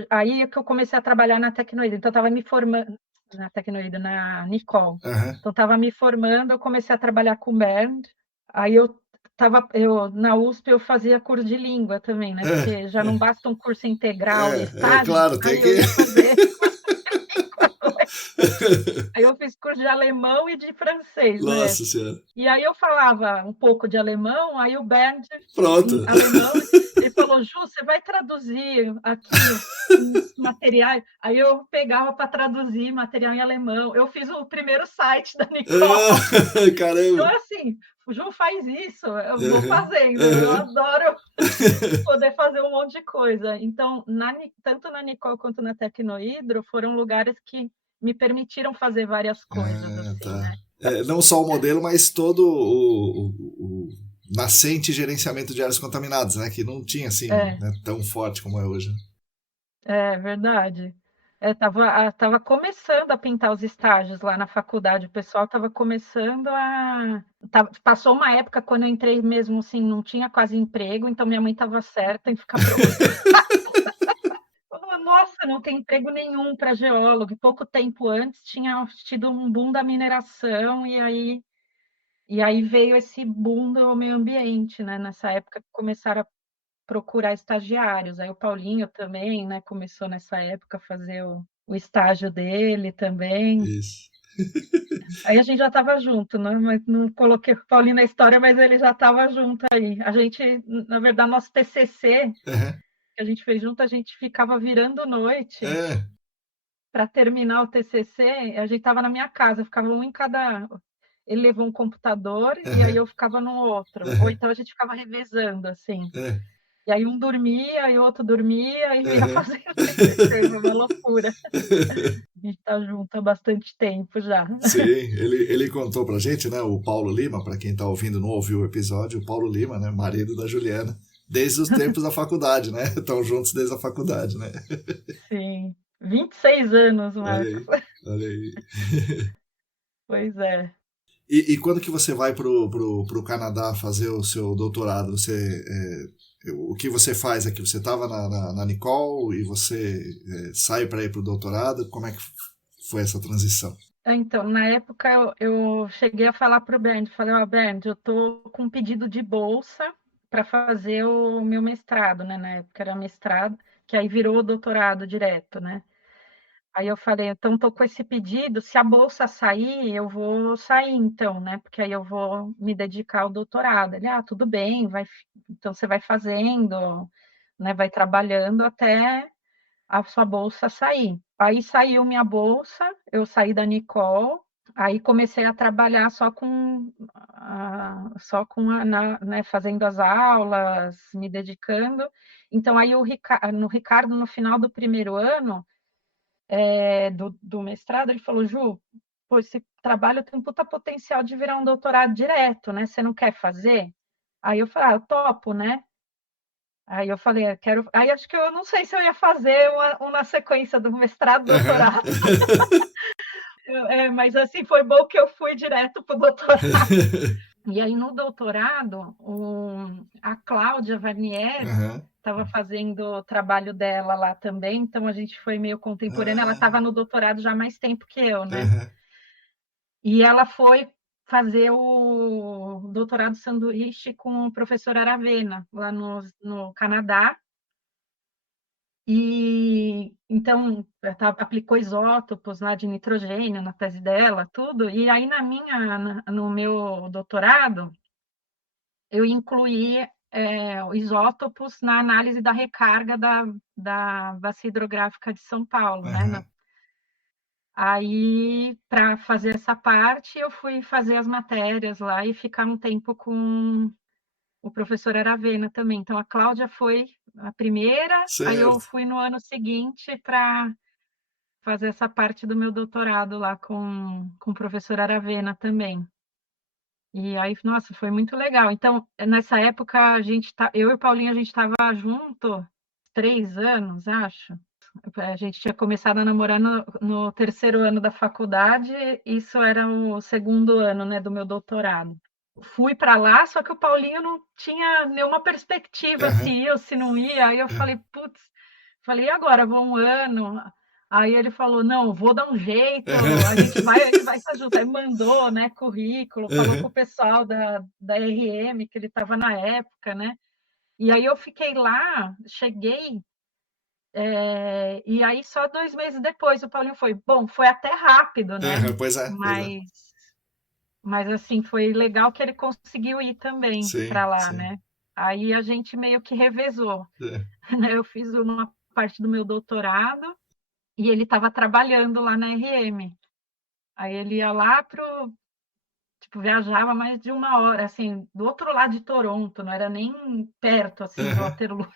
aí é que eu comecei a trabalhar na Tecnoída. Então, eu estava me formando na Tecnoída, na Nicol. Aham. Então, estava me formando, eu comecei a trabalhar com o Bernd. Aí, na USP, eu fazia curso de língua também, né? Porque já não basta um curso integral e estágio, Claro, tem aí eu que. ia fazer curso de língua. Aí eu fiz curso de alemão e de francês, né? Nossa Senhora. E aí eu falava um pouco de alemão, aí o Bernd, Pronto. em alemão, ele falou, Ju, você vai traduzir aqui uns materiais? Aí eu pegava para traduzir material em alemão. Eu fiz o primeiro site da Nicole. Então, Caramba. assim, o Ju faz isso, eu vou Aham. fazendo. Eu Aham. adoro poder fazer um monte de coisa. Então, tanto na Nicole quanto na Tecnohidro, foram lugares que me permitiram fazer várias coisas, Ah, assim, tá. né? Não só o modelo, mas todo o nascente gerenciamento de áreas contaminadas, né? Que não tinha assim, É. né, tão forte como é hoje. É verdade. Tava começando a pintar os estágios lá na faculdade, o pessoal estava começando passou uma época quando eu entrei mesmo, assim, não tinha quase emprego, então minha mãe estava certa em ficar preocupada. Falou, nossa, não tem emprego nenhum para geólogo. E pouco tempo antes tinha tido um boom da mineração, e aí veio esse boom do meio ambiente, né? Nessa época que começaram a procurar estagiários. Aí o Paulinho também, né, começou nessa época a fazer o estágio dele também. Isso. Aí a gente já estava junto, né? Mas não coloquei o Paulinho na história, mas ele já estava junto aí. A gente, na verdade, nosso TCC Aham. que a gente fez junto, a gente ficava virando noite É. para terminar o TCC. A gente estava na minha casa, ficava um em cada. Ele levou um computador e aí Aham. eu ficava no outro. Ou Aham. então a gente ficava revezando, assim. É. E aí um dormia, e o outro dormia, e ia Aham. fazendo TCC, foi uma loucura. A gente está junto há bastante tempo já. Sim, ele contou pra gente, né? O Paulo Lima, pra quem tá ouvindo não ouviu o episódio, o Paulo Lima, né? Marido da Juliana, desde os tempos da faculdade, né? Estão juntos desde a faculdade, né? Sim, 26 anos, Olha Marcos. aí, olha aí. Pois é. E quando que você vai pro Canadá fazer o seu doutorado? O que você faz aqui? Você estava na Nicole e você sai para ir pro doutorado? Como é que foi essa transição? Então, na época eu cheguei a falar para o Bernd, falei, Bernd, eu estou com um pedido de bolsa para fazer o meu mestrado, né? Na época era mestrado, que aí virou doutorado direto, né. Aí eu falei: "Então estou com esse pedido, se a bolsa sair, eu vou sair então, né, porque aí eu vou me dedicar ao doutorado". Ele: "Ah, tudo bem, então você vai fazendo, né, vai trabalhando até a sua bolsa sair". Aí saiu minha bolsa, eu saí da Nicol, aí comecei a trabalhar né, fazendo as aulas, me dedicando. Então aí no Ricardo, no final do primeiro ano, do mestrado, ele falou: "Ju, pô, esse trabalho tem um puta potencial de virar um doutorado direto, né, você não quer fazer?". Aí eu falei: "Ah, eu topo, né". Aí eu falei: quero". Aí acho que eu não sei se eu ia fazer uma na sequência do mestrado, Aham. doutorado. Mas assim, foi bom que eu fui direto para o doutorado. E aí no doutorado, a Cláudia Varnier Aham. estava fazendo o trabalho dela lá também, então a gente foi meio contemporânea, ela estava Ah, no doutorado já há mais tempo que eu, né. aham. E ela foi fazer o doutorado sanduíche com o professor Aravena, lá no Canadá. E então, aplicou isótopos lá de nitrogênio na tese dela, tudo. E aí no meu doutorado, eu incluí isótopos na análise da recarga da bacia hidrográfica de São Paulo, né? Aham. Aí, para fazer essa parte, eu fui fazer as matérias lá e ficar um tempo com o professor Aravena também. Então, a Cláudia foi a primeira, aí eu Certo. fui no ano seguinte para fazer essa parte do meu doutorado lá com o professor Aravena também. E aí, nossa, foi muito legal. Então, nessa época, eu e o Paulinho, a gente estava junto 3 anos, acho. A gente tinha começado a namorar no terceiro ano da faculdade, isso era o segundo ano, né, do meu doutorado. Fui para lá, só que o Paulinho não tinha nenhuma perspectiva se Aham. ia ou se não ia. Aí eu Aham. falei: "Putz", falei: "E agora? Vou um ano". Aí ele falou: "Não, vou dar um jeito, a gente vai estar junto". Aí mandou, né, currículo, falou com o Aham. pessoal da RM, que ele estava na época, né. E aí eu fiquei lá, cheguei, e aí só 2 meses depois o Paulinho foi. Bom, foi até rápido, né, Aham. Pois é, pois é. mas assim, foi legal que ele conseguiu ir também Sim, para lá, sim. né. Aí a gente meio que revezou, É. né, eu fiz uma parte do meu doutorado e ele estava trabalhando lá na RM. Aí ele ia lá tipo, viajava mais de 1 hora, assim, do outro lado de Toronto, não era nem perto, assim, de Aham. Waterloo,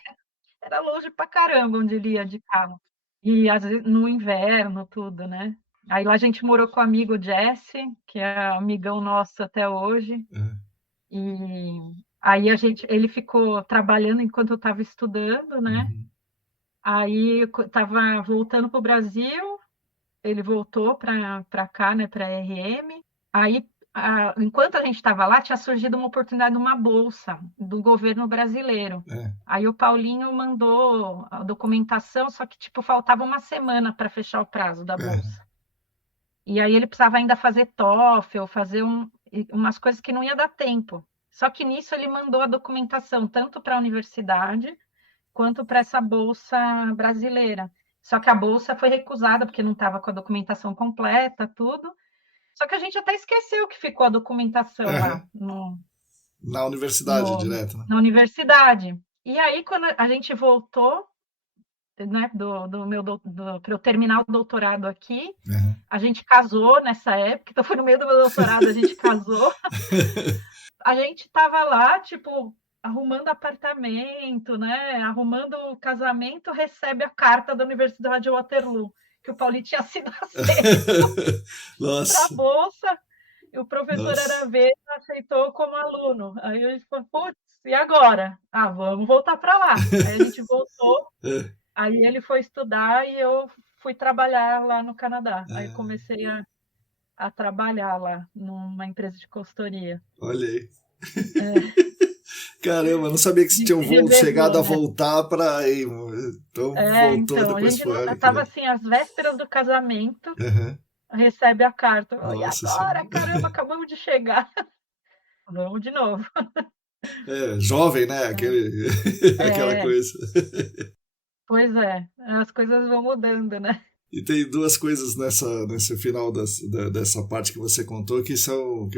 era longe pra caramba onde ele ia de carro. E às vezes no inverno, tudo, né. Aí lá a gente morou com o amigo Jesse, que é amigão nosso até hoje. Aham. E aí ele ficou trabalhando enquanto eu estava estudando, né. Uhum. Aí eu estava voltando para o Brasil, ele voltou para cá, né, pra RM. Aí, enquanto a gente estava lá, tinha surgido uma oportunidade de uma bolsa do governo brasileiro. É. Aí o Paulinho mandou a documentação, só que, tipo, faltava uma semana para fechar o prazo da Aham. bolsa. E aí ele precisava ainda fazer TOEFL, fazer umas coisas que não ia dar tempo. Só que nisso ele mandou a documentação tanto para a universidade quanto para essa bolsa brasileira. Só que a bolsa foi recusada porque não estava com a documentação completa, tudo. Só que a gente até esqueceu que ficou a documentação lá Aham. no, Na universidade no, direto, né? na universidade. E aí, quando a gente voltou, né, para eu terminar o doutorado aqui, Aham. a gente casou nessa época, então foi no meio do meu doutorado, a gente casou. A gente estava lá, tipo, arrumando apartamento, né, arrumando o casamento, recebe a carta da Universidade de Waterloo, que o Paulinho tinha sido aceito para a Nossa, bolsa, e o professor nossa. Aravena aceitou como aluno. Aí a gente falou: "Putz, e agora? Ah, vamos voltar para lá". Aí a gente voltou, É. aí ele foi estudar e eu fui trabalhar lá no Canadá. Aí Ah, comecei a trabalhar lá numa empresa de consultoria. olha aí. É, Caramba, não sabia que a você gente tinha revezou, chegado a né. voltar para aí. Então voltou e Então, a depois gente foi. Olha que estava legal. assim, às vésperas do casamento, Aham. recebe a carta: "E Nossa senhora. agora? Caramba, acabamos de chegar, vamos de novo". É, jovem, né? Aquela É, coisa. Pois é, as coisas vão mudando, né? E tem duas coisas nesse final dessa parte que você contou que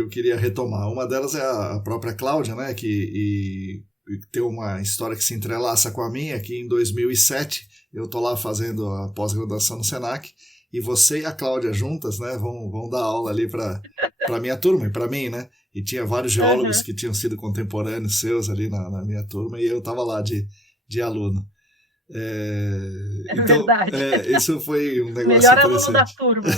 eu queria retomar. Uma delas é a própria Cláudia, né? E tem uma história que se entrelaça com a minha, que em 2007 eu tô lá fazendo a pós-graduação no Senac e você e a Cláudia juntas, né? Vão dar aula ali para minha turma e para mim, né? E tinha vários geólogos Aham, que tinham sido contemporâneos seus ali na minha turma e eu tava lá de aluno. é Então, verdade. isso foi um negócio Melhor aluno da interessante. turma.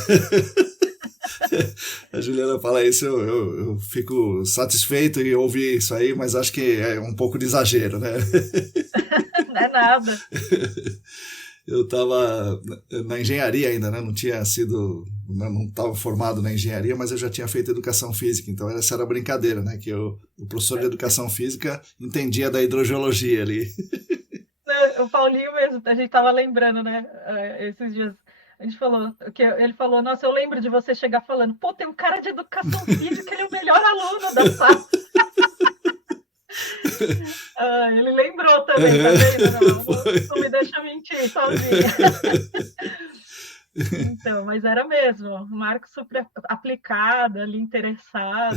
A Juliana fala isso, eu fico satisfeito em ouvir isso aí, mas acho que é um pouco de exagero, né? Não é nada. Eu estava na engenharia ainda, né? Não tinha sido, não estava formado na engenharia, mas eu já tinha feito educação física, então essa era a brincadeira, né? O professor de educação física entendia da hidrogeologia ali. O Paulinho mesmo, a gente tava lembrando, né? Esses dias. A gente falou que ele falou, nossa, eu lembro de você chegar falando, pô, tem um cara de educação física, ele é o melhor aluno da sala. Ah, ele lembrou também, tá vendo? Não, não me deixa mentir sozinha. Então, mas era mesmo, o Marcos super aplicado, ali interessado,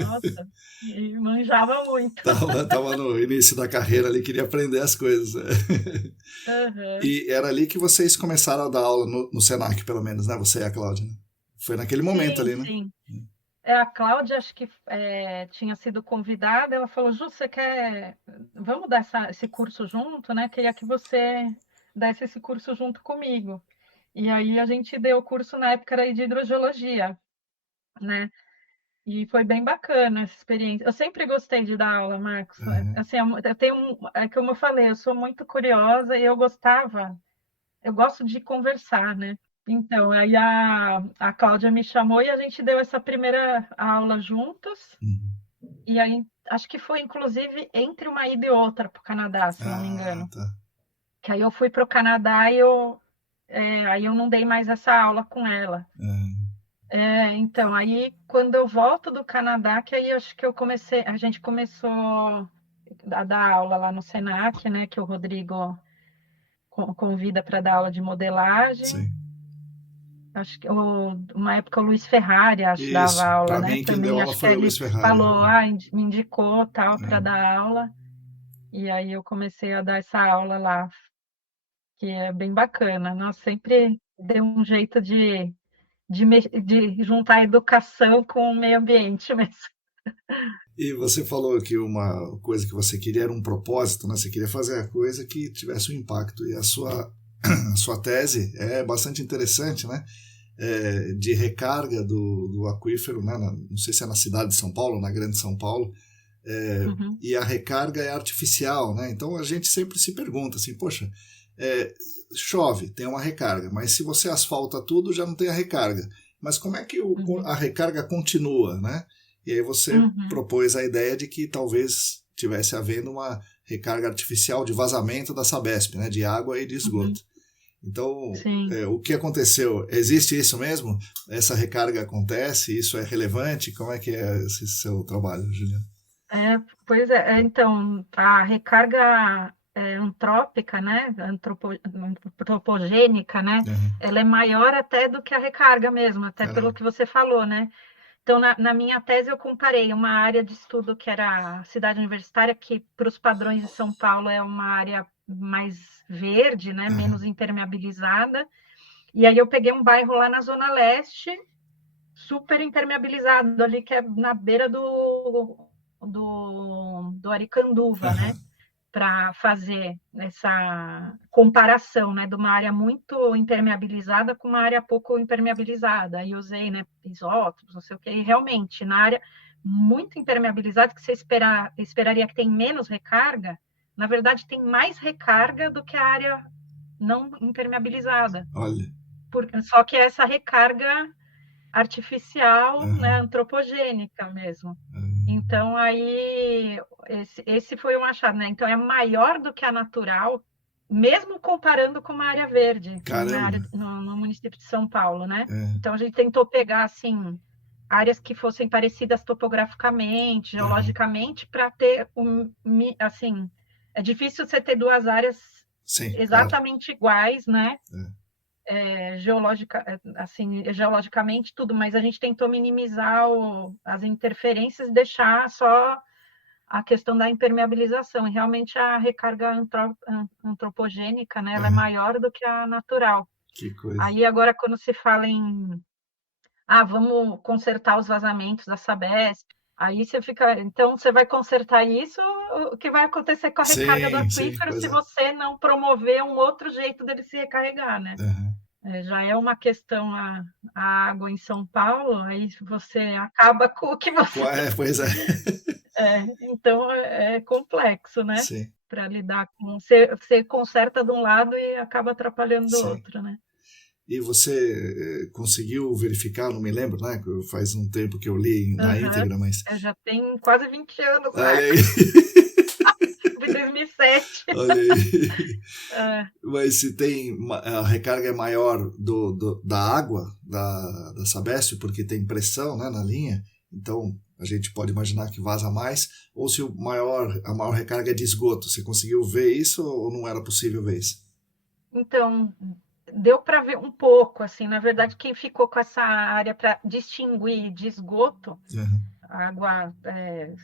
nossa, e manjava muito. Tava no início da carreira ali, queria aprender as coisas. Uhum. E era ali que vocês começaram a dar aula no Senac, pelo menos, né? Você e a Cláudia, né? Foi naquele momento Sim, ali, né? sim. A Cláudia, acho que tinha sido convidada, ela falou, Ju, você quer, vamos dar esse curso junto, né? Queria que você desse esse curso junto comigo. E aí a gente deu o curso na época era de hidrogeologia, né? E foi bem bacana essa experiência. Eu sempre gostei de dar aula, Marcos. Uhum. Assim, eu tenho, como eu falei, eu sou muito curiosa e eu gosto de conversar, né? Então, aí a Cláudia me chamou e a gente deu essa primeira aula juntos. Uhum. E aí, acho que foi inclusive entre uma ida e outra para o Canadá, se não me Ah, engano. tá. Que aí eu fui para o Canadá e aí eu não dei mais essa aula com ela. Uhum. Então, aí quando eu volto do Canadá, que aí acho que a gente começou a dar aula lá no Senac, né? Que o Rodrigo convida para dar aula de modelagem. Sim. Acho que uma época o Luiz Ferrari, acho, dava Isso. aula, Para né? mim, quem deu Também aula acho que foi o ele Luiz Ferrari. falou, me indicou tal para dar aula. E aí eu comecei a dar essa aula lá, que é bem bacana. Nós sempre deu um jeito de juntar a educação com o meio ambiente mesmo. E você falou que uma coisa que você queria era um propósito, né? Você queria fazer a coisa que tivesse um impacto. E a sua tese é bastante interessante, né? De recarga do aquífero, né? Não sei se é na cidade de São Paulo, na Grande São Paulo, Uhum, e a recarga é artificial, né? Então a gente sempre se pergunta assim, poxa, chove, tem uma recarga, mas se você asfalta tudo já não tem a recarga. Mas como é que uhum, a recarga continua, né? E aí você uhum, propôs a ideia de que talvez tivesse havendo uma recarga artificial de vazamento da Sabesp, né? De água e de uhum. esgoto. Então, Sim. o que aconteceu? Existe isso mesmo? Essa recarga acontece? Isso é relevante? Como é que é esse seu trabalho, Juliana? Pois é, então, a recarga antrópica, né, antropogênica, né, Uhum. ela é maior até do que a recarga mesmo, até pelo Caramba. que você falou, né? Então, na minha tese, eu comparei uma área de estudo que era a cidade universitária, que para os padrões de São Paulo é uma área mais verde, né, Uhum. menos impermeabilizada, e aí eu peguei um bairro lá na Zona Leste, super impermeabilizado ali, que é na beira do Aricanduva, né? Uhum. Para fazer essa comparação, né, de uma área muito impermeabilizada com uma área pouco impermeabilizada. Aí usei, né, isótopos, não sei o quê, e realmente, na área muito impermeabilizada, que você esperaria que tem menos recarga, na verdade tem mais recarga do que a área não impermeabilizada. Olha. Só que essa recarga artificial, né, Uhum. antropogênica mesmo. Uhum. Então, aí, esse foi um achado, né? Então, é maior do que a natural, mesmo comparando com uma área verde, na Caramba. área, no município de São Paulo, né? É. Então, a gente tentou pegar, assim, áreas que fossem parecidas topograficamente, Uhum. geologicamente, para ter, assim, é difícil você ter duas áreas Sim, claro. exatamente iguais, né? É. Geologicamente tudo, mas a gente tentou minimizar as interferências e deixar só a questão da impermeabilização. E realmente a recarga antropogênica, né, ela é Aham. maior do que a natural. Que coisa. Aí agora quando se fala em vamos consertar os vazamentos da Sabesp, aí você fica, então você vai consertar isso, o que vai acontecer com a recarga do Sim, aquífero pois se é. você não promover um outro jeito dele se recarregar, né? Aham. Já é uma questão a água em São Paulo, aí você acaba com o que você. Pois é. Então é complexo, né? Sim, Para lidar com. Você conserta de um lado e acaba atrapalhando do sim. outro, né? E você conseguiu verificar, não me lembro, né? Faz um tempo que eu li na Uhum. íntegra, mas. Já tem quase 20 anos, Olha né? aí, Foi 2007. olha aí. É, Mas se tem. A recarga é maior da água, da Sabesp, porque tem pressão, né, na linha, então a gente pode imaginar que vaza mais, ou se a maior recarga é de esgoto. Você conseguiu ver isso ou não era possível ver isso? então, deu para ver um pouco, assim, na verdade, quem ficou com essa área para distinguir de esgoto, Aham. a água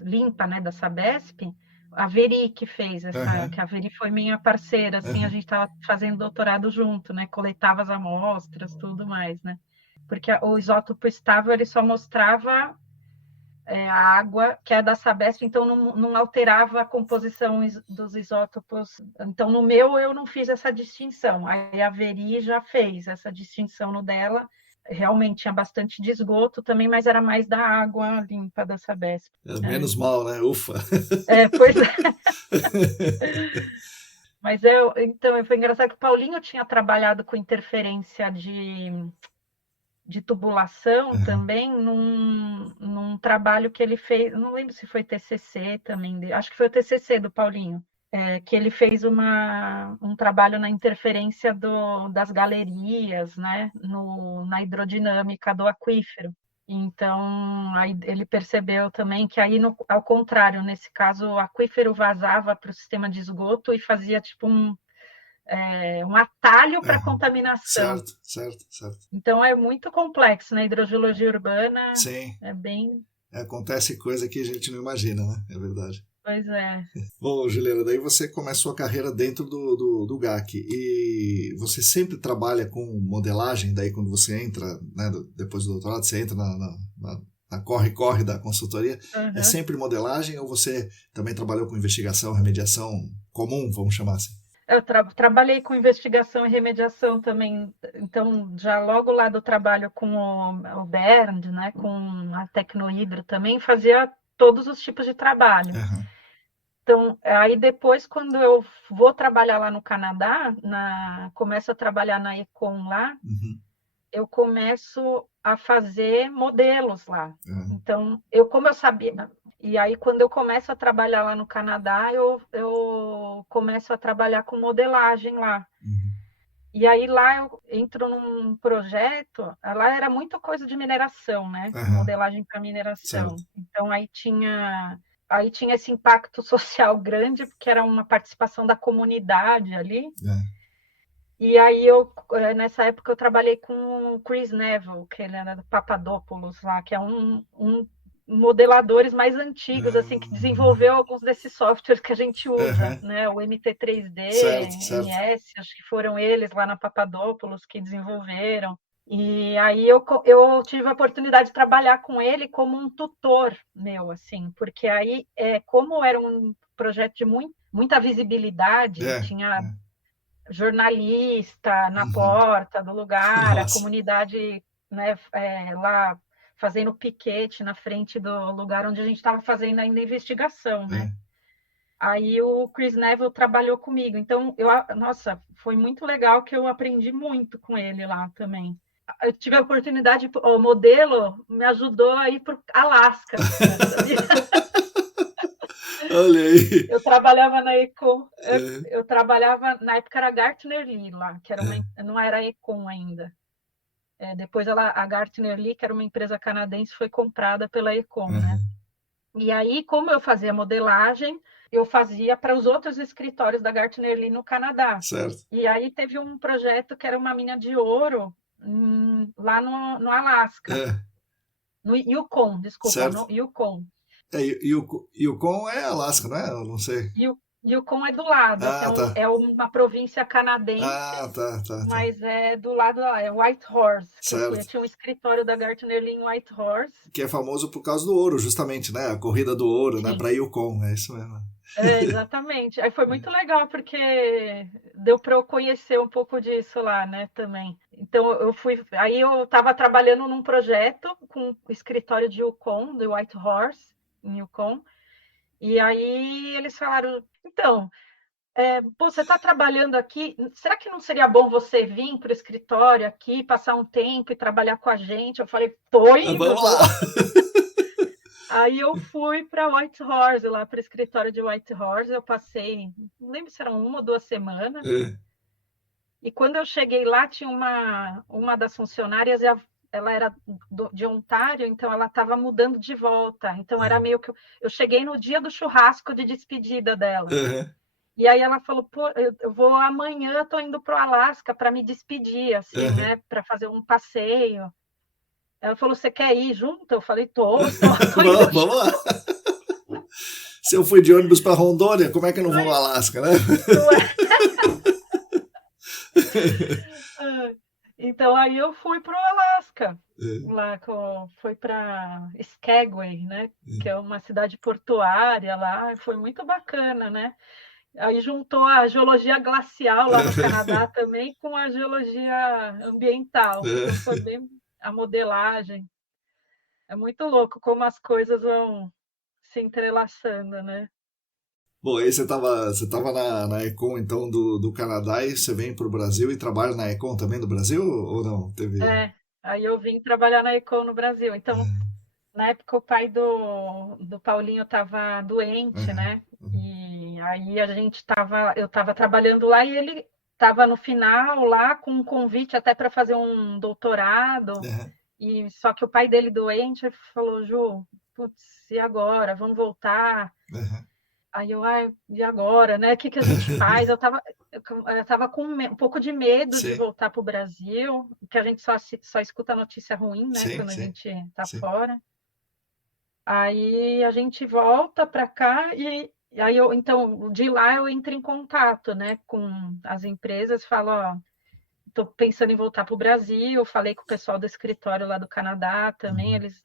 limpa, né, da Sabesp, a Veri que fez essa, Aham. que a Veri foi minha parceira, assim, a Aham. gente estava fazendo doutorado junto, né, coletava as amostras, tudo mais, né, porque o isótopo estável, ele só mostrava a água que é da Sabesp, então não alterava a composição dos isótopos. Então, no meu, eu não fiz essa distinção. Aí a Veri já fez essa distinção no dela. Realmente tinha bastante de esgoto também, mas era mais da água limpa da Sabesp. Menos mal, né? Ufa. Pois é. Mas então foi engraçado que o Paulinho tinha trabalhado com interferência de tubulação Aham. também num trabalho que ele fez, não lembro se foi TCC também, acho que foi o TCC do Paulinho, que ele fez um trabalho na interferência das galerias, né, na hidrodinâmica do aquífero. Então, aí ele percebeu também que aí, ao contrário, nesse caso, o aquífero vazava para o sistema de esgoto e fazia tipo um atalho para Aham. contaminação. Certo, certo, certo. Então é muito complexo, né? Hidrogeologia urbana Sim, é bem. acontece coisa que a gente não imagina, né? É verdade. Pois é. Bom, Juliana, daí você começou a carreira dentro do GAC e você sempre trabalha com modelagem, daí quando você entra, né, depois do doutorado, você entra na corre-corre da consultoria, é Uhum. sempre modelagem ou você também trabalhou com investigação, remediação comum, vamos chamar assim? Eu trabalhei com investigação e remediação também, então já logo lá do trabalho com o Bernd, né, com a Tecnohidro também, fazia todos os tipos de trabalho. Aham. Então, aí depois, quando eu vou trabalhar lá no Canadá, começo a trabalhar na Econ lá, Uhum. eu começo a fazer modelos lá. Aham. Então, como eu sabia, e aí quando eu começo a trabalhar lá no Canadá, eu começo a trabalhar com modelagem lá. Uhum. E aí lá eu entro num projeto, lá era muita coisa de mineração, né? Aham. Modelagem para Certo. mineração. Então aí tinha esse impacto social grande, porque era uma participação da comunidade ali. É. E aí nessa época eu trabalhei com o Chris Neville, que ele era do Papadopoulos lá, que é um modeladores mais antigos, assim, que Ah, desenvolveu alguns desses softwares que a gente usa, aham. né? O MT3D, Certo, certo. MS, acho que foram eles lá na Papadopoulos que desenvolveram. E aí eu tive a oportunidade de trabalhar com ele como um tutor meu, assim, porque aí, como era um projeto de muita visibilidade, É, tinha é. jornalista na Uhum. porta do lugar, a Nossa. comunidade, né, lá fazendo piquete na frente do lugar onde a gente estava fazendo ainda a investigação, né? É. Aí o Chris Neville trabalhou comigo, então nossa, foi muito legal que eu aprendi muito com ele lá também. Eu tive a oportunidade, o modelo me ajudou a ir para o Alasca, sabia? Olha aí. Eu trabalhava na Econ, É, eu trabalhava, na época era Gartner Lee lá, que era é, não era Econ ainda. Depois a Gartner Lee, que era uma empresa canadense, foi comprada pela Econ, né? uhum. E aí, como eu fazia modelagem, eu fazia para os outros escritórios da Gartner Lee no Canadá. Certo. E aí teve um projeto que era uma mina de ouro lá no Alasca, no Yukon, desculpa, certo. no Yukon. Yukon é Alasca, não é? Eu não sei. Yukon é do lado, Tá. é uma província canadense, Tá. mas é do lado lá, é Whitehorse, que eu Certo. tinha um escritório da Gartner Lee em Whitehorse. Que é famoso por causa do ouro, justamente, né? A corrida do ouro, né? Sim. Para Yukon, é isso mesmo. Exatamente. Aí foi muito legal, porque deu para eu conhecer um pouco disso lá, né, também. Então aí eu estava trabalhando num projeto com o escritório de Yukon, do Whitehorse, em Yukon, e aí eles falaram, então, pô, você está trabalhando aqui, será que não seria bom você vir para o escritório aqui, passar um tempo e trabalhar com a gente? Eu falei, tô indo, Vamos lá! Aí eu fui para Whitehorse, lá para o escritório de Whitehorse, eu passei, não lembro se eram 1 ou 2 semanas, e quando eu cheguei lá, tinha uma das funcionárias, ela era de Ontário, então ela estava mudando de volta, então era meio que, eu cheguei no dia do churrasco de despedida dela, e aí ela falou, pô, eu vou amanhã, tô indo pro Alasca para me despedir, assim, né, para fazer um passeio. Ela falou, você quer ir junto? Eu falei, tô indo. Vamos lá. Se eu fui de ônibus para Rondônia, como é que eu não vou no Alasca, né? Não é? Então aí eu fui pro Alasca, lá foi para Skagway, né? Que é uma cidade portuária lá, foi muito bacana, né? Aí juntou a geologia glacial lá no Canadá também com a geologia ambiental. Então foi bem a modelagem. É muito louco como as coisas vão se entrelaçando, né? Bom, aí você tava na Econ, então, do Canadá, e você vem pro Brasil e trabalha na Econ também do Brasil, ou não? Aí eu vim trabalhar na Econ no Brasil. Então, na época, o pai do Paulinho estava doente, né? E aí eu estava trabalhando lá e ele estava no final lá com um convite até para fazer um doutorado. E só que o pai dele doente falou, Ju, putz, e agora? Vamos voltar? Aí e agora, né? O que a gente faz? Eu tava com um pouco de medo de voltar para o Brasil, que a gente só escuta notícia ruim, né? Quando a gente tá fora. Aí a gente volta para cá e aí então de lá eu entro em contato, né, com as empresas, falo, ó, tô pensando em voltar para o Brasil, falei com o pessoal do escritório lá do Canadá também, eles,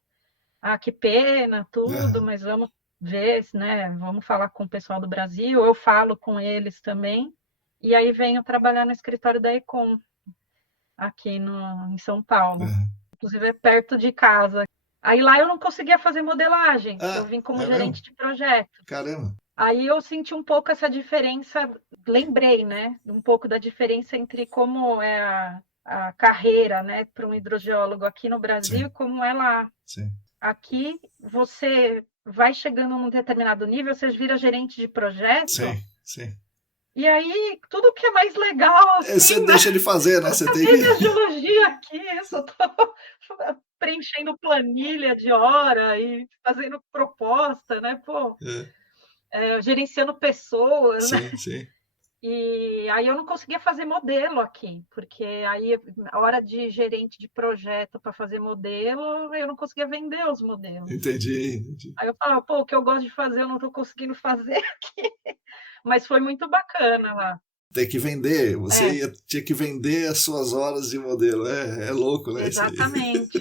que pena, tudo, mas vamos ver, né, vamos falar com o pessoal do Brasil, eu falo com eles também, e aí venho trabalhar no escritório da Econ, aqui em São Paulo, inclusive é perto de casa. Aí lá eu não conseguia fazer modelagem, eu vim como gerente de projeto. Caramba! Aí eu senti um pouco essa diferença, lembrei, né, um pouco da diferença entre como é a carreira, né, para um hidrogeólogo aqui no Brasil e como é lá. Aqui você vai chegando num determinado nível, você vira gerente de projeto. E aí, tudo que é mais legal, assim, você deixa de fazer, né? Você tem que... a geologia aqui, eu só tô preenchendo planilha de hora e fazendo proposta, né? Pô, gerenciando pessoas, né? E aí eu não conseguia fazer modelo aqui, porque aí a hora de gerente de projeto para fazer modelo, eu não conseguia vender os modelos. Entendi. Aí eu falava, pô, o que eu gosto de fazer eu não estou conseguindo fazer aqui. Mas foi muito bacana lá. Ter que vender, tinha que vender as suas horas de modelo. É louco, né? Exatamente.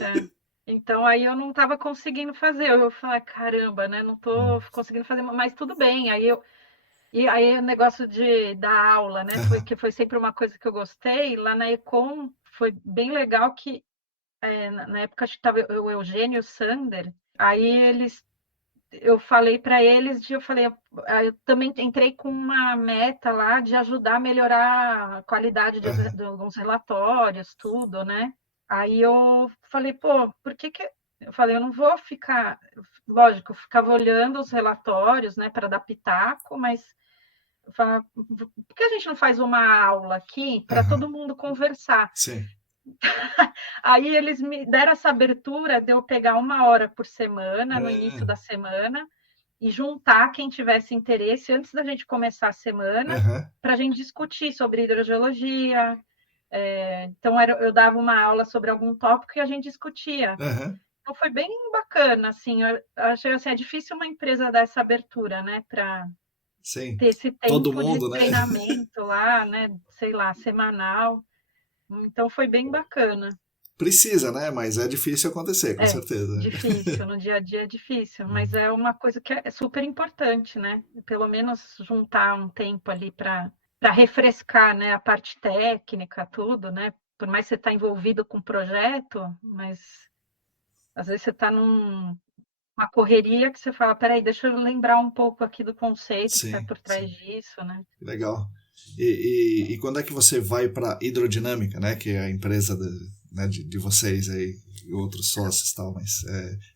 Então aí eu não estava conseguindo fazer. Eu falei, caramba, né? Não estou conseguindo fazer, mas tudo bem. E aí o negócio de dar aula, né? Foi sempre uma coisa que eu gostei. Lá na Econ foi bem legal que na época acho que estava o Eugênio Sander. Aí eu falei para eles, eu eu também entrei com uma meta lá de ajudar a melhorar a qualidade de alguns relatórios, tudo, né? Aí eu falei, pô, por que eu falei, eu não vou ficar, lógico, eu ficava olhando os relatórios, né, para dar pitaco, mas eu falava, por que a gente não faz uma aula aqui para todo mundo conversar? Sim. Aí eles me deram essa abertura de eu pegar 1 hora por semana, no início da semana, e juntar quem tivesse interesse antes da gente começar a semana, Aham, para a gente discutir sobre hidrogeologia. Então, eu dava uma aula sobre algum tópico e a gente discutia. aham. Então, foi bem bacana, assim. Eu achei assim, é difícil uma empresa dar essa abertura, né, para Sim. ter esse Todo tempo de mundo, né? treinamento lá, né, sei lá, semanal. Então, foi bem bacana. Precisa, né? Mas é difícil acontecer, com É, certeza. difícil, no dia a dia é difícil, mas é uma coisa que é super importante, né? Pelo menos juntar um tempo ali para refrescar, né, a parte técnica, tudo, né? Por mais que você está envolvido com o projeto, mas às vezes você está numa correria que você fala, peraí, deixa eu lembrar um pouco aqui do conceito que está Sim, por trás sim. disso, né? Legal. E quando é que você vai para Hidrodinâmica, né? Que é a empresa né, de vocês aí e outros sócios e tal, mas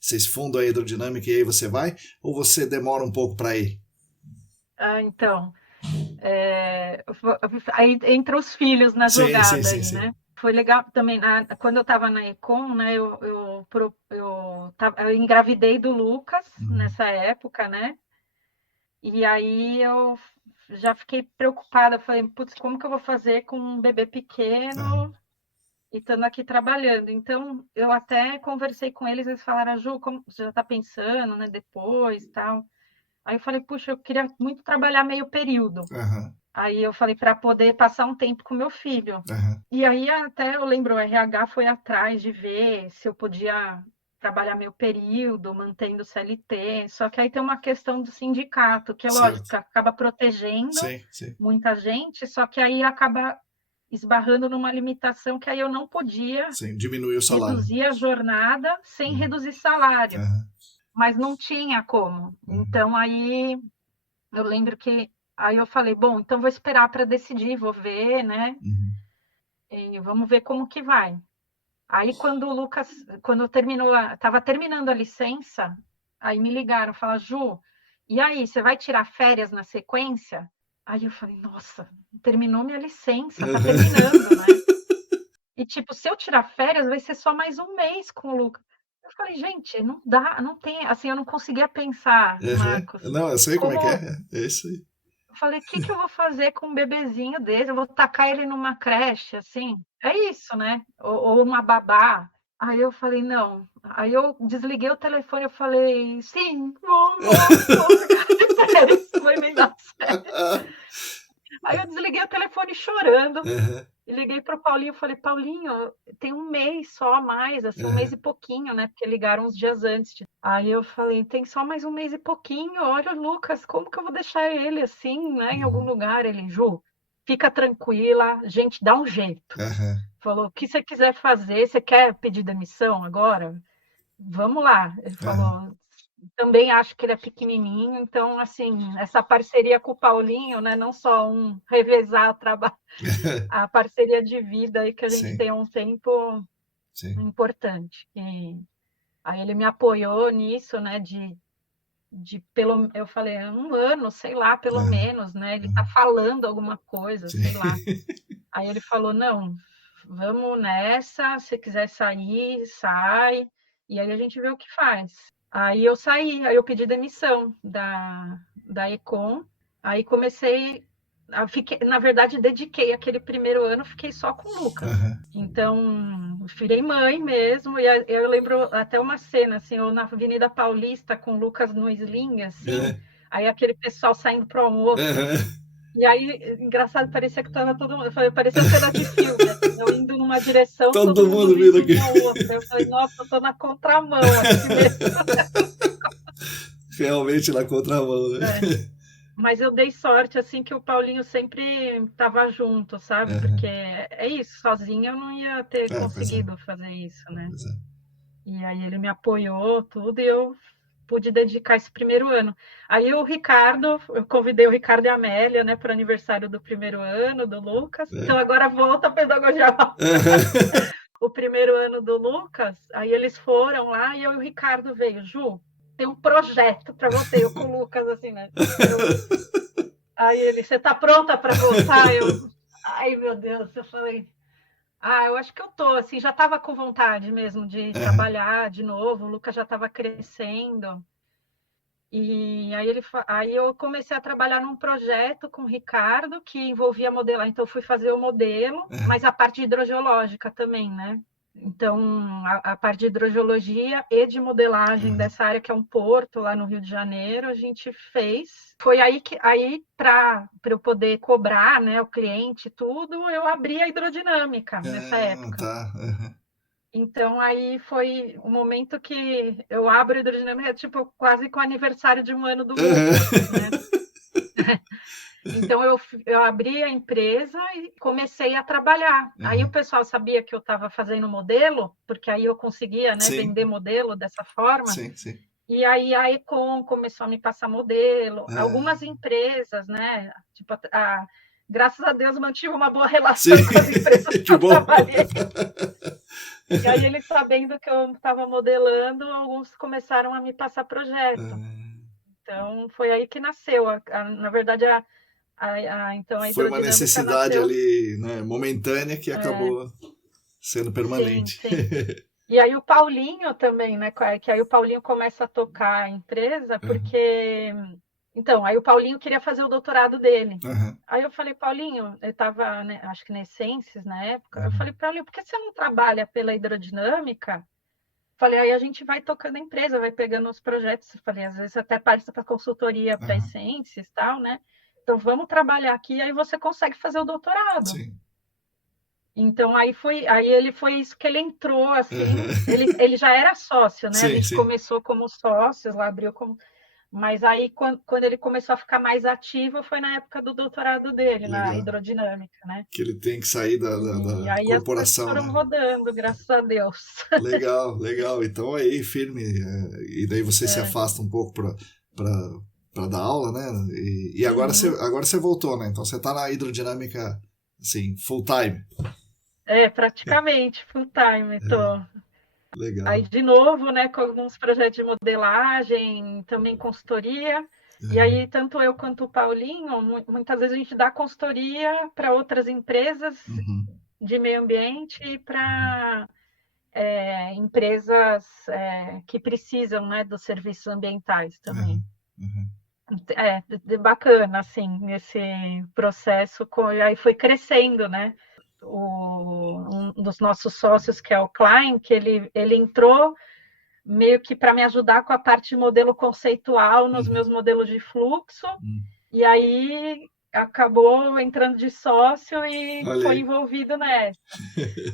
vocês fundam a Hidrodinâmica e aí você vai? Ou você demora um pouco para ir? Ah, então, aí entra os filhos na Sim, sim, jogada sim, aí, sim. né? Foi legal também, quando eu estava na Econ, né? Eu engravidei do Lucas Uhum. nessa época, né? E aí eu já fiquei preocupada. Falei, putz, como que eu vou fazer com um bebê Aham. pequeno e estando aqui trabalhando? Então, eu até conversei com eles falaram, Ju, como você já está pensando, né? Depois, tal. Aí eu falei, puxa, eu queria muito trabalhar meio período. Aham. Aí eu falei para poder passar um tempo com meu filho. Aham. E aí até eu lembro, o RH foi atrás de ver se eu podia trabalhar meio período, mantendo o CLT. Só que aí tem uma questão do sindicato, que é lógico, Certo. que acaba protegendo Sim, sim. muita gente, só que aí acaba esbarrando numa limitação que aí eu não podia Sim, diminuiu o salário. reduzir a jornada sem Uhum. reduzir salário, Aham. mas não tinha como. Uhum. Então aí eu lembro que aí eu falei, bom, então vou esperar para decidir, vou ver, né? Uhum. E vamos ver como que vai. Aí quando o Lucas, quando terminou, estava terminando a licença, aí me ligaram, falaram, Ju, e aí, você vai tirar férias na sequência? Aí eu falei, nossa, terminou minha licença, tá terminando, né? E tipo, se eu tirar férias, vai ser só mais um mês com o Lucas. Eu falei, gente, não dá, não tem, assim, eu não conseguia pensar, Uhum. Marcos, Não, eu sei como é que como é. É isso aí. eu falei, o que que eu vou fazer com um bebezinho desse? Eu vou tacar ele numa creche, assim? É isso, né? Ou uma babá. Aí eu falei, não. Aí eu desliguei o telefone, eu falei, sim, vou ficar de férias, vou emendar as férias. Aí eu desliguei o telefone chorando Uhum. e liguei para o Paulinho e falei, Paulinho, tem um mês só a mais, assim, um mês Uhum. e pouquinho, né? Porque ligaram uns dias antes. Aí eu falei, tem só mais um mês e pouquinho, olha o Lucas, como que eu vou deixar ele assim, né, em algum Uhum. lugar? Ele, Ju, fica tranquila, a gente dá um jeito. Uhum. Falou, o que você quiser fazer, você quer pedir demissão agora? Vamos lá. Ele Uhum. falou, também acho que ele é pequenininho, então, assim, essa parceria com o Paulinho, né, não só um revezar o trabalho, a parceria de vida aí que a gente Sim, tem há um tempo sim. importante. E aí ele me apoiou nisso, né, pelo, eu falei, um ano, sei lá, pelo Uhum. menos, né? Ele tá Uhum. falando alguma coisa, Sim. sei lá. Aí ele falou, não, vamos nessa, se quiser sair, sai. E aí a gente vê o que faz. Aí eu saí, aí eu pedi demissão da Econ, aí comecei, fiquei, na verdade, dediquei aquele primeiro ano, fiquei só com o Lucas. Uhum. Então, virei mãe mesmo, e eu lembro até uma cena, assim, eu na Avenida Paulista com o Lucas no sling, assim, É. aí aquele pessoal saindo pro almoço, Uhum. e aí, engraçado, parecia que estava todo mundo, parecia cena de filme, assim, eu indo numa direção, Todo todo mundo mundo vindo vindo aqui. na outra. Eu falei, nossa, eu tô na contramão aqui mesmo. Realmente na contramão, né? É. Mas eu dei sorte, assim, que o Paulinho sempre estava junto, sabe? Porque Uhum. é isso, sozinha eu não ia ter Pois é. conseguido fazer isso, né? Pois é. E aí ele me apoiou, tudo, e eu pude dedicar esse primeiro ano. Aí o Ricardo, eu convidei o Ricardo e a Amélia, né, para o aniversário do primeiro ano do Lucas. Então É. agora volta a pedagogia. Uhum. O primeiro ano do Lucas, aí eles foram lá e eu e o Ricardo veio, Ju, tem um projeto para você, eu com o Lucas, assim, né? Aí ele, você tá pronta para voltar? Ai meu Deus, eu falei, eu acho que eu tô, assim, já estava com vontade mesmo de Uhum. trabalhar de novo, o Lucas já estava crescendo. E aí eu comecei a trabalhar num projeto com o Ricardo que envolvia modelar. Então, eu fui fazer o modelo, mas a parte hidrogeológica também, né? Então, a parte de hidrogeologia e de modelagem dessa área, que é um porto lá no Rio de Janeiro, a gente fez. Foi aí para eu poder cobrar, né, o cliente, tudo, eu abri a hidrodinâmica nessa época. Tá. Então, aí foi o momento que eu abro a hidrodinâmica, tipo, quase com o aniversário de um ano do mundo, assim, né? Então, eu abri a empresa e comecei a trabalhar. Aí o pessoal sabia que eu estava fazendo modelo, porque aí eu conseguia, né, Sim, vender modelo dessa forma. sim, sim. E aí a Econ começou a me passar modelo. Algumas empresas, né? Tipo, graças a Deus mantive uma boa relação Sim, com as empresas que que eu bom. trabalhei. E aí eles sabendo que eu estava modelando, alguns começaram a me passar projeto. Então foi aí que nasceu. Na verdade, então a Foi uma hidrodinâmica necessidade nasceu. ali, né, momentânea que acabou sendo Sim, permanente. sim. E aí o Paulinho também, né? Que aí o Paulinho começa a tocar a empresa, porque. Então, aí o Paulinho queria fazer o doutorado dele. Aí eu falei, Paulinho, ele estava, né, acho que na Essências na época, eu falei, Paulinho, por que você não trabalha pela hidrodinâmica? Falei, aí a gente vai tocando a empresa, vai pegando os projetos. Falei, às vezes até parte para consultoria para Essências e tal, né? Então vamos trabalhar aqui, aí você consegue fazer o doutorado. Sim. Então aí ele foi isso que ele entrou assim, ele já era sócio, né? A Sim, gente sim. começou como sócios, lá abriu como. Mas aí quando ele começou a ficar mais ativo foi na época do doutorado dele, na Legal. hidrodinâmica, né? Que ele tem que sair E da aí as coisas corporação, foram né? rodando, graças a Deus. Legal, legal. Então aí, firme. E daí você se afasta um pouco para dar aula, né? E agora, agora você voltou, né? Então você tá na hidrodinâmica, assim, full time. Praticamente full time. Tô. Aí, Legal. de novo, né, com alguns projetos de modelagem, também consultoria. E aí, tanto eu quanto o Paulinho, muitas vezes a gente dá consultoria para outras empresas de meio ambiente e para empresas que precisam, né, dos serviços ambientais também. Bacana, assim, esse processo. Aí foi crescendo, né? Um dos nossos sócios, que é o Klein, que ele entrou meio que para me ajudar com a parte de modelo conceitual nos meus modelos de fluxo, e aí acabou entrando de sócio e Olha foi aí. envolvido nessa.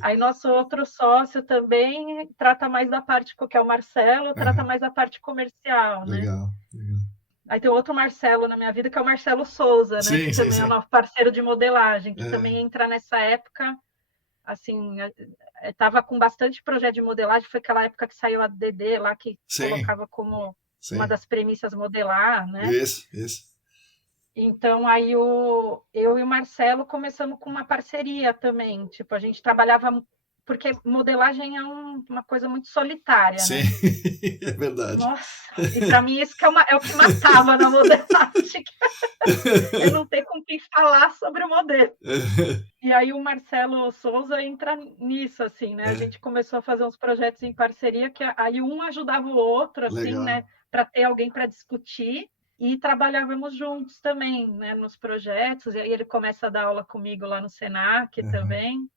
Aí nosso outro sócio também trata mais da parte, que é o Marcelo, trata mais da parte comercial, né? Legal, legal. Aí tem outro Marcelo na minha vida, que é o Marcelo Souza, né? Sim, Que sim, também é o sim. nosso parceiro de modelagem, que também entra nessa época, assim, estava com bastante projeto de modelagem, foi aquela época que saiu a DD lá, que Sim, colocava como uma sim. das premissas modelar, né? Isso, isso. Então, aí eu e o Marcelo começamos com uma parceria também. Tipo, a gente trabalhava. Porque modelagem é uma coisa muito solitária, Sim, né? é verdade. Nossa, e para mim isso que é o que matava na modelagem, é não ter com quem falar sobre o modelo. E aí o Marcelo Souza entra nisso, assim, né? A gente começou a fazer uns projetos em parceria, que aí um ajudava o outro, assim, Legal. né? Para ter alguém para discutir. E trabalhávamos juntos também, né? Nos projetos. E aí ele começa a dar aula comigo lá no Senac também.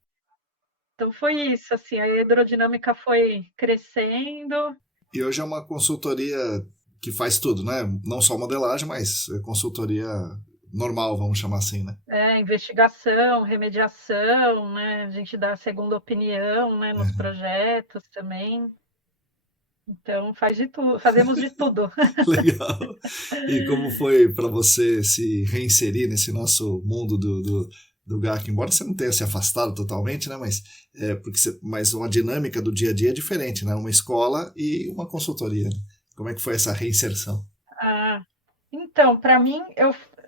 Então foi isso, assim, a hidrodinâmica foi crescendo. E hoje é uma consultoria que faz tudo, né? Não só modelagem, mas consultoria normal, vamos chamar assim, né? Investigação, remediação, né? A gente dá segunda opinião, né? Nos projetos também. Então faz de tudo, fazemos de tudo. Legal. E como foi para você se reinserir nesse nosso mundo do GAC? Embora você não tenha se afastado totalmente, né? Mas uma dinâmica do dia a dia é diferente, né? Uma escola e uma consultoria. Né? Como é que foi essa reinserção? Então, para mim,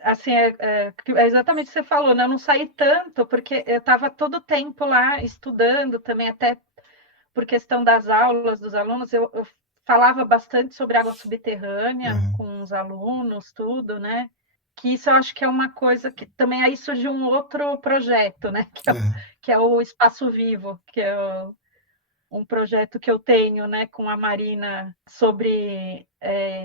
assim, é exatamente o que você falou, né? Eu não saí tanto, porque eu estava todo o tempo lá estudando também, até por questão das aulas dos alunos, eu falava bastante sobre água subterrânea com os alunos, tudo, né? Que isso eu acho que é uma coisa que também aí surgiu um outro projeto, né? Que é o Espaço Vivo, que é um projeto que eu tenho, né, com a Marina sobre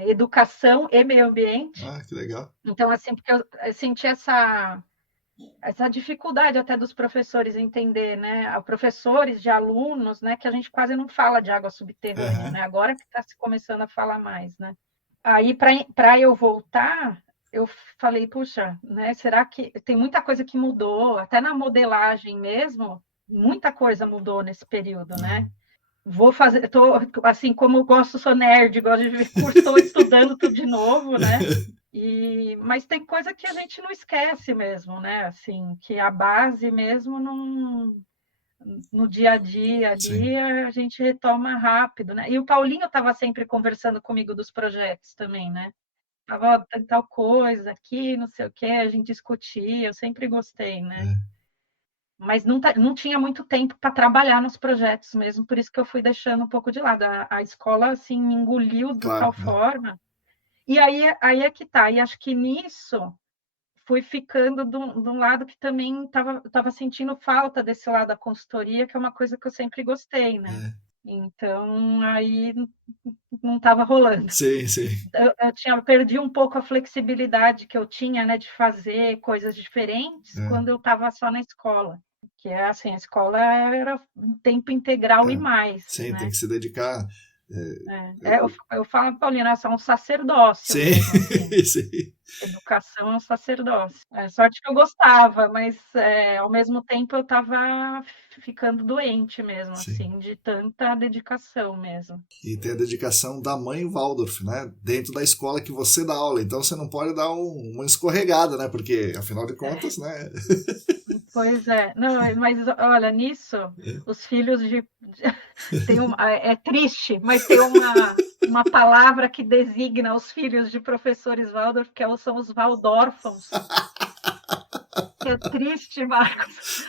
educação e meio ambiente. Ah, que legal. Então, assim, porque eu senti essa dificuldade até dos professores entender, né? Professores de alunos, né? Que a gente quase não fala de água subterrânea, Uhum. né? Agora que está se começando a falar mais, né? Aí, para eu voltar, eu falei, puxa, né? Será que tem muita coisa que mudou? Até na modelagem mesmo, muita coisa mudou nesse período, né? Uhum. Vou fazer, tô, assim, como eu gosto, sou nerd, gosto de ver curso, estou estudando tudo de novo, né? Mas tem coisa que a gente não esquece mesmo, né? Assim, que a base mesmo não, no dia a dia Sim. ali a gente retoma rápido, né? E o Paulinho estava sempre conversando comigo dos projetos também, né? Tava "Ó, tal coisa aqui, não sei o quê, a gente discutia, eu sempre gostei, né? É. Mas não tinha muito tempo para trabalhar nos projetos mesmo, por isso que eu fui deixando um pouco de lado. A escola, assim, me engoliu de Claro. tal forma. E aí é que tá. E acho que nisso fui ficando de um lado que também estava sentindo falta desse lado da consultoria, que é uma coisa que eu sempre gostei, né? É. Então, aí não estava rolando. Sim, sim. Eu perdi um pouco a flexibilidade que eu tinha, né, de fazer coisas diferentes É. quando eu estava só na escola. Que é assim, a escola era tempo integral e É. mais, Sim, tem né? que se dedicar. Eu falo, Paulina, é um sacerdócio Sim, mesmo, assim. sim. Educação é um sacerdócio. Sorte que eu gostava, mas ao mesmo tempo eu estava ficando doente mesmo, Sim. assim, de tanta dedicação mesmo. E tem a dedicação da mãe Waldorf, né? Dentro da escola que você dá aula. Então você não pode dar uma escorregada, né? Porque, afinal de contas, né? Pois é, não, mas olha, nisso, os filhos de. Tem é triste, mas tem uma palavra que designa os filhos de professores Waldorf, que são os Waldorfons. Que é triste, Marcos,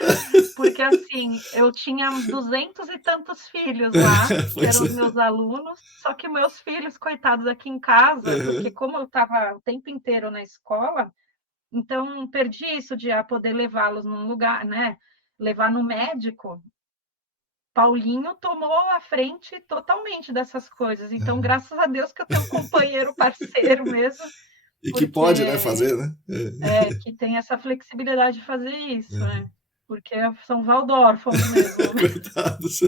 porque assim, eu tinha 200 e tantos filhos lá, que Pois eram os é. meus alunos, só que meus filhos, coitados, aqui em casa, porque Uhum. como eu estava o tempo inteiro na escola, então perdi isso de poder levá-los num lugar, né? Levar no médico. Paulinho tomou a frente totalmente dessas coisas. Então, Uhum. graças a Deus que eu tenho um companheiro parceiro mesmo, E que pode, né, porque fazer, né? que tem essa flexibilidade de fazer isso, né? Uhum. Porque são Waldorfons mesmo. Coitados.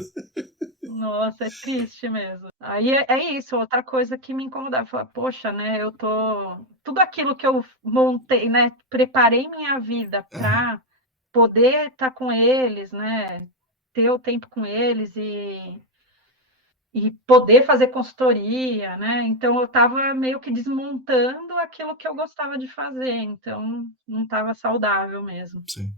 Nossa, é triste mesmo. Aí é isso, outra coisa que me incomodava. Falar, poxa, né? Eu tô. Tudo aquilo que eu montei, né? Preparei minha vida Uhum. para poder estar com eles, né? Ter o tempo com eles e poder fazer consultoria, né? Então eu estava meio que desmontando aquilo que eu gostava de fazer, então não estava saudável mesmo. Sim.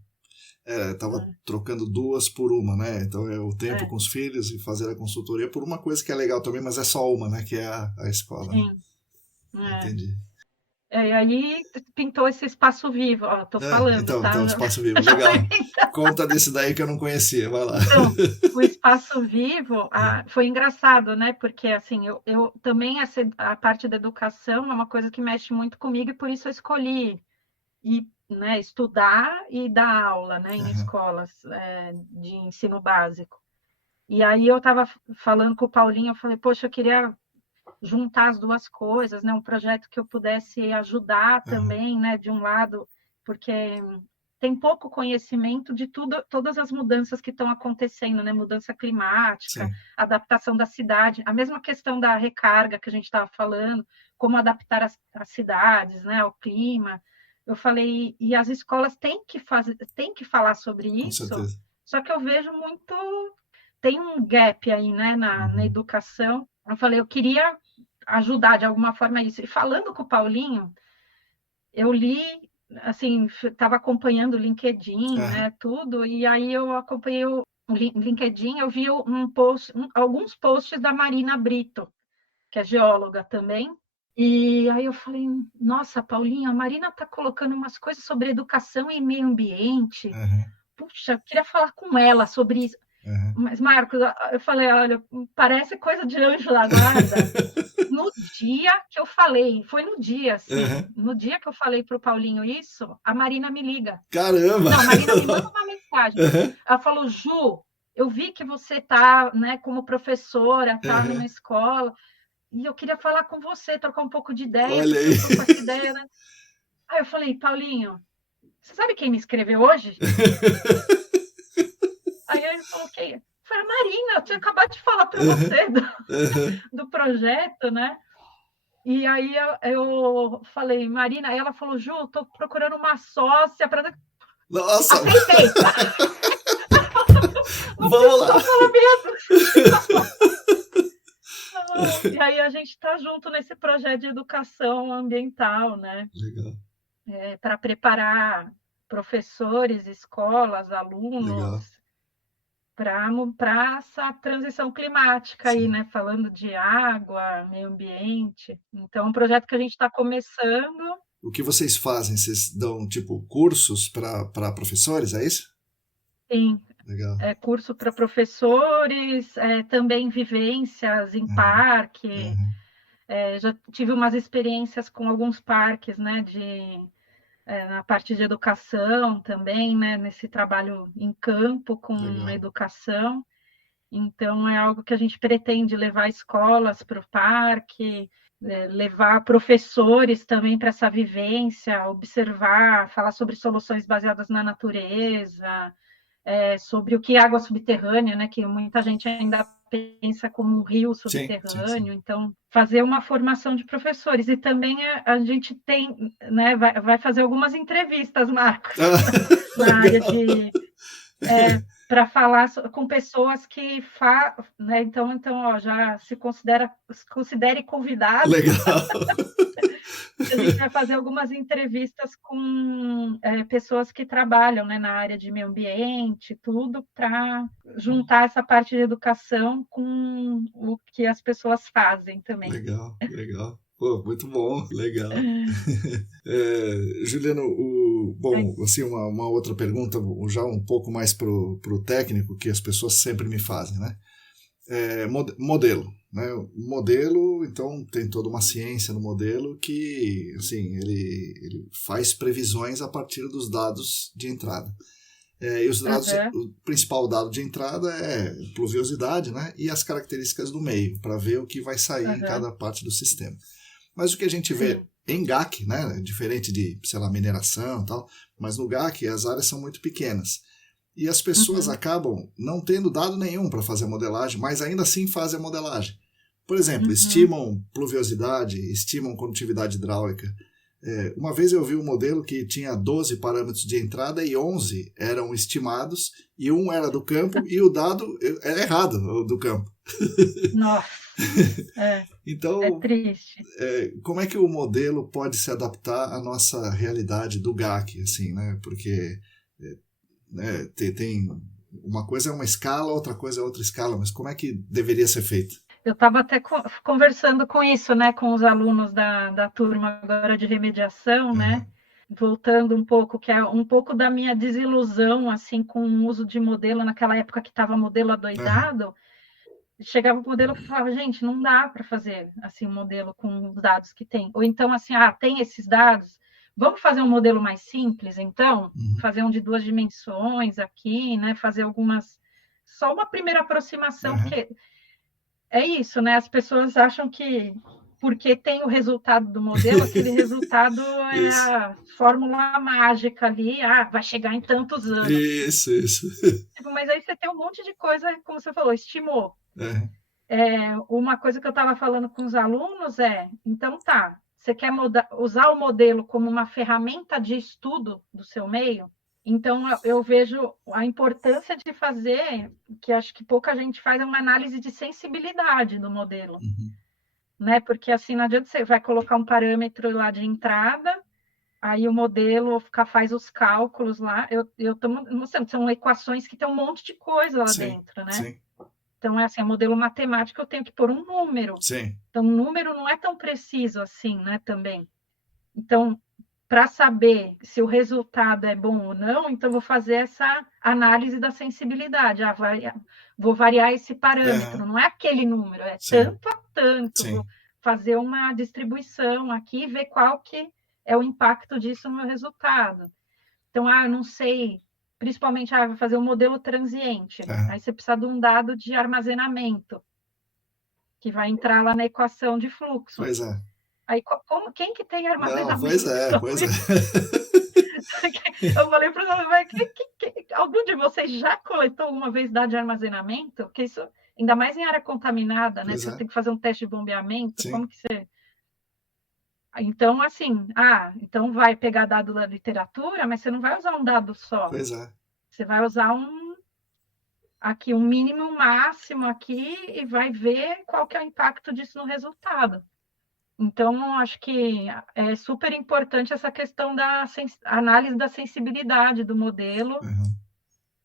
Tava Né? trocando duas por uma, né? Então é o tempo É, com os filhos e fazer a consultoria por uma coisa que é legal também, mas é só uma, né? Que é a escola, né? sim. É. Entendi. E aí pintou esse espaço vivo, ó, tô falando, Então, tá? Espaço Vivo, Já tô legal. inventando. Conta desse daí que eu não conhecia, vai lá. Então, o espaço vivo foi engraçado, né? Porque assim, eu também a parte da educação é uma coisa que mexe muito comigo e por isso eu escolhi né, estudar e dar aula, né, em Uhum. escolas de ensino básico. E aí eu estava falando com o Paulinho, eu falei, poxa, eu queria juntar as duas coisas, né, um projeto que eu pudesse ajudar Uhum. também, né, de um lado, porque tem pouco conhecimento de todas as mudanças que estão acontecendo, né, mudança climática, Sim. adaptação da cidade, a mesma questão da recarga que a gente estava falando, como adaptar as cidades, né, ao clima. Eu falei, e as escolas têm que falar sobre Com isso, certeza. só que eu vejo muito, tem um gap aí, né, na Uhum. educação. Eu falei, eu queria ajudar de alguma forma isso. E falando com o Paulinho, eu li, assim, estava acompanhando o LinkedIn, Uhum. né, tudo, e aí eu acompanhei o LinkedIn, eu vi um post, alguns posts da Marina Brito, que é geóloga também. E aí eu falei, nossa, Paulinha, a Marina está colocando umas coisas sobre educação e meio ambiente. Uhum. Puxa, eu queria falar com ela sobre isso. Uhum. Mas, Marcos, eu falei, olha, parece coisa de anjo da guarda. No dia que eu falei, foi no dia, assim, Uhum. no dia que eu falei para o Paulinho isso, a Marina me liga. Caramba! Não, a Marina me manda uma mensagem. Uhum. Ela falou, Ju, eu vi que você está, né, como professora, está numa Aham. escola, e eu queria falar com você, trocar um pouco de ideia, Olha porque aí. eu estou com essa ideia, né? Aí eu falei, Paulinho, você sabe quem me escreveu hoje? Aí ele falou, quem? Foi a Marina, eu tinha acabado de falar para Aham. você Aham. do projeto, né? E aí eu falei, Marina, aí ela falou, Ju, estou procurando uma sócia para. Nossa, Aceitei! Não vamos lá. precisou falar mesmo. E aí a gente está junto nesse projeto de educação ambiental, né? Legal, Para preparar professores, escolas, alunos legal. para essa transição climática aí, Sim. né? Falando de água, meio ambiente. Então, é um projeto que a gente está começando. O que vocês fazem? Vocês dão, tipo, cursos para professores, é isso? Sim, Legal. curso para professores, também vivências em Uhum, parque. uhum, Já tive umas experiências com alguns parques, né, na parte de educação também, né, nesse trabalho em campo com legal. educação. Então, é algo que a gente pretende levar escolas para o parque, levar professores também para essa vivência, observar, falar sobre soluções baseadas na natureza, sobre o que é água subterrânea, né, que muita gente ainda pensa como um rio Sim, sim, sim. subterrâneo. Então, fazer uma formação de professores. E também a gente tem, né, vai fazer algumas entrevistas, Marcos, Ah, na área legal. de para falar com pessoas que né? Então ó, já se considere convidado. Legal. A gente vai fazer algumas entrevistas com pessoas que trabalham, né, na área de meio ambiente, tudo para juntar essa parte de educação com o que as pessoas fazem também. Legal, legal. Pô, muito bom, legal. Juliano, bom, assim, uma outra pergunta, já um pouco mais pro técnico, que as pessoas sempre me fazem, né? Modelo, né? O modelo, então, tem toda uma ciência no modelo que, assim, ele faz previsões a partir dos dados de entrada. E os dados, Uhum, o principal dado de entrada é pluviosidade, né? E as características do meio, para ver o que vai sair em uhum, cada parte do sistema. Mas o que a gente vê sim. em GAC, né, diferente de, sei lá, mineração e tal, mas no GAC as áreas são muito pequenas. E as pessoas Uhum, acabam não tendo dado nenhum para fazer a modelagem, mas ainda assim fazem a modelagem. Por exemplo, uhum, estimam pluviosidade, estimam condutividade hidráulica. Uma vez eu vi um modelo que tinha 12 parâmetros de entrada e 11 eram estimados, e um era do campo e o dado era errado, o do campo. nossa, é Então, triste. como é que o modelo pode se adaptar à nossa realidade do GAC, assim, né? Porque né, tem uma coisa é uma escala, outra coisa é outra escala, mas como é que deveria ser feito? Eu estava até conversando com isso, né, com os alunos da turma agora de remediação, né, Uhum, voltando um pouco, que é um pouco da minha desilusão, assim, com o uso de modelo, naquela época que estava modelo uhum, adoidado, chegava o modelo e falava, gente, não dá para fazer, assim, um modelo com os dados que tem. Ou então, assim, tem esses dados, vamos fazer um modelo mais simples, então? uhum, Fazer um de 2 dimensões aqui, né, fazer algumas... Só uma primeira aproximação, uhum. porque é isso, né? As pessoas acham que porque tem o resultado do modelo, aquele resultado é Isso, a fórmula mágica ali, vai chegar em tantos anos. isso. Tipo, mas aí você tem um monte de coisa, como você falou, estimou. Uhum, Uma coisa que eu estava falando com os alunos então tá, você quer usar o modelo como uma ferramenta de estudo do seu meio? Então, eu vejo a importância de fazer, que acho que pouca gente faz, é uma análise de sensibilidade do modelo, uhum. né? Porque assim não adianta você vai colocar um parâmetro lá de entrada, aí o modelo faz os cálculos lá. Eu estou mostrando, são equações que tem um monte de coisa lá Sim, dentro, né? sim, Então, é assim, modelo matemático, eu tenho que pôr um número. sim. Então, o número não é tão preciso assim, né, também. Então, para saber se o resultado é bom ou não, então vou fazer essa análise da sensibilidade. Vou variar esse parâmetro, Uhum, não é aquele número, é sim, tanto a tanto. Vou sim. fazer uma distribuição aqui e ver qual que é o impacto disso no meu resultado. Então, eu não sei. principalmente, vai fazer um modelo transiente. Aí você precisa de um dado de armazenamento, que vai entrar lá na equação de fluxo. Pois é. Aí, quem que tem armazenamento? Não, pois é. Eu falei para os algum de vocês já coletou alguma vez dado de armazenamento? Porque isso, ainda mais em área contaminada, né? Você tem que fazer um teste de bombeamento. Sim. Como que você... Então, assim, então vai pegar dado da literatura, mas você não vai usar um dado só. Pois é. Você vai usar um mínimo, um máximo aqui, e vai ver qual que é o impacto disso no resultado. Então, acho que é super importante essa questão da análise da sensibilidade do modelo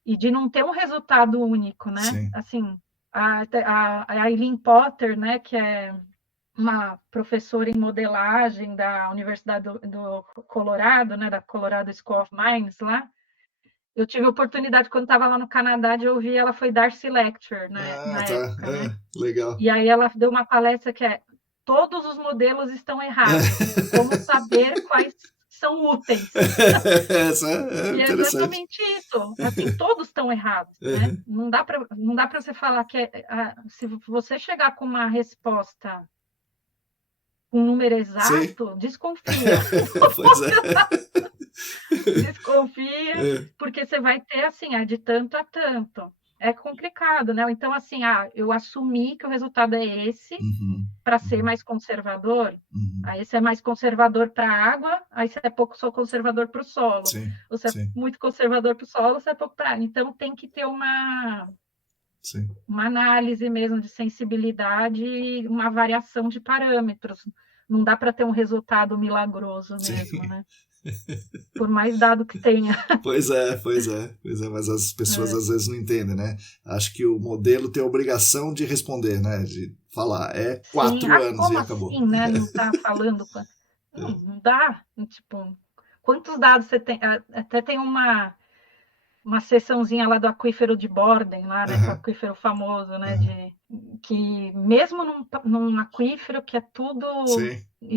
e de não ter um resultado único, né? Sim. Assim, a Eileen Potter, né, que é uma professora em modelagem da Universidade do Colorado, né, da Colorado School of Mines lá. Eu tive a oportunidade, quando estava lá no Canadá, de ouvir, ela foi Darcy Lecture, né, na época, né? Legal. E aí ela deu uma palestra que é: todos os modelos estão errados. Como saber quais são úteis? E é exatamente isso. Assim, todos estão errados, né? Não dá para você falar que se você chegar com uma resposta com um número exato, desconfia. Pois é. Desconfia, porque você vai ter assim, de tanto a tanto. É complicado, né? Então, assim, eu assumi que o resultado é esse, para ser mais conservador. Aí você é mais conservador para a água, aí você é pouco conservador para o solo. Sim, você é muito conservador para o solo, você é pouco para a água. Então, tem que ter uma análise mesmo de sensibilidade e uma variação de parâmetros. Não dá para ter um resultado milagroso mesmo, né? Por mais dado que tenha. Pois é, mas as pessoas às vezes não entendem, né? Acho que o modelo tem a obrigação de responder, né? De falar, 4 anos como e acabou. Assim, né? Não tá falando... Não dá. Tipo, quantos dados você tem? Até tem uma seçãozinha lá do aquífero de Borden, lá, né? O aquífero famoso, né? Que mesmo num aquífero que é tudo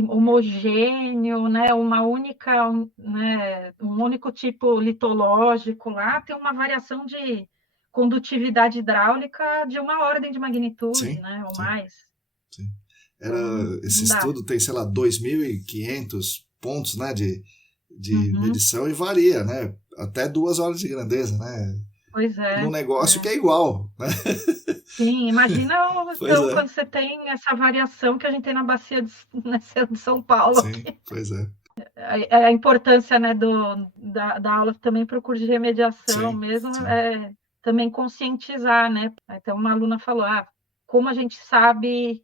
homogêneo, né? Uma única, né? Um único tipo litológico lá, tem uma variação de condutividade hidráulica de uma ordem de magnitude, né? Ou mais. Sim. Esse estudo tem, sei lá, 2.500 pontos, né? De medição, e varia, né? Até 2 ordens de grandeza, né? Pois é. Num negócio que é igual, né? Sim, imagina então, quando você tem essa variação que a gente tem na bacia de São Paulo. Sim, aqui. Pois é. A importância, né, da aula também para o curso de remediação mesmo, é também conscientizar, né? Então, uma aluna falou, como a gente sabe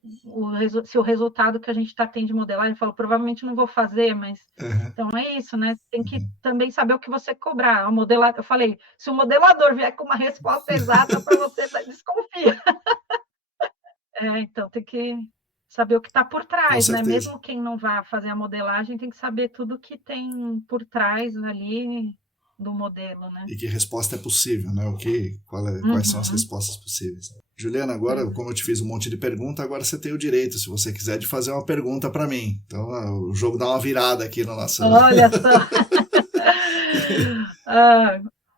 se o resultado que a gente está tendo de modelagem, falou, provavelmente não vou fazer, mas... Então, é isso, né? Tem que também saber o que você cobrar. Eu falei, se o modelador vier com uma resposta exata para você, desconfia. Então, tem que saber o que está por trás, né? Mesmo quem não vai fazer a modelagem tem que saber tudo que tem por trás ali do modelo, né? E que resposta é possível, né? Quais são as respostas possíveis. Juliana, agora, como eu te fiz um monte de pergunta, agora você tem o direito, se você quiser, de fazer uma pergunta para mim. Então, o jogo dá uma virada aqui na nossa... Olha só!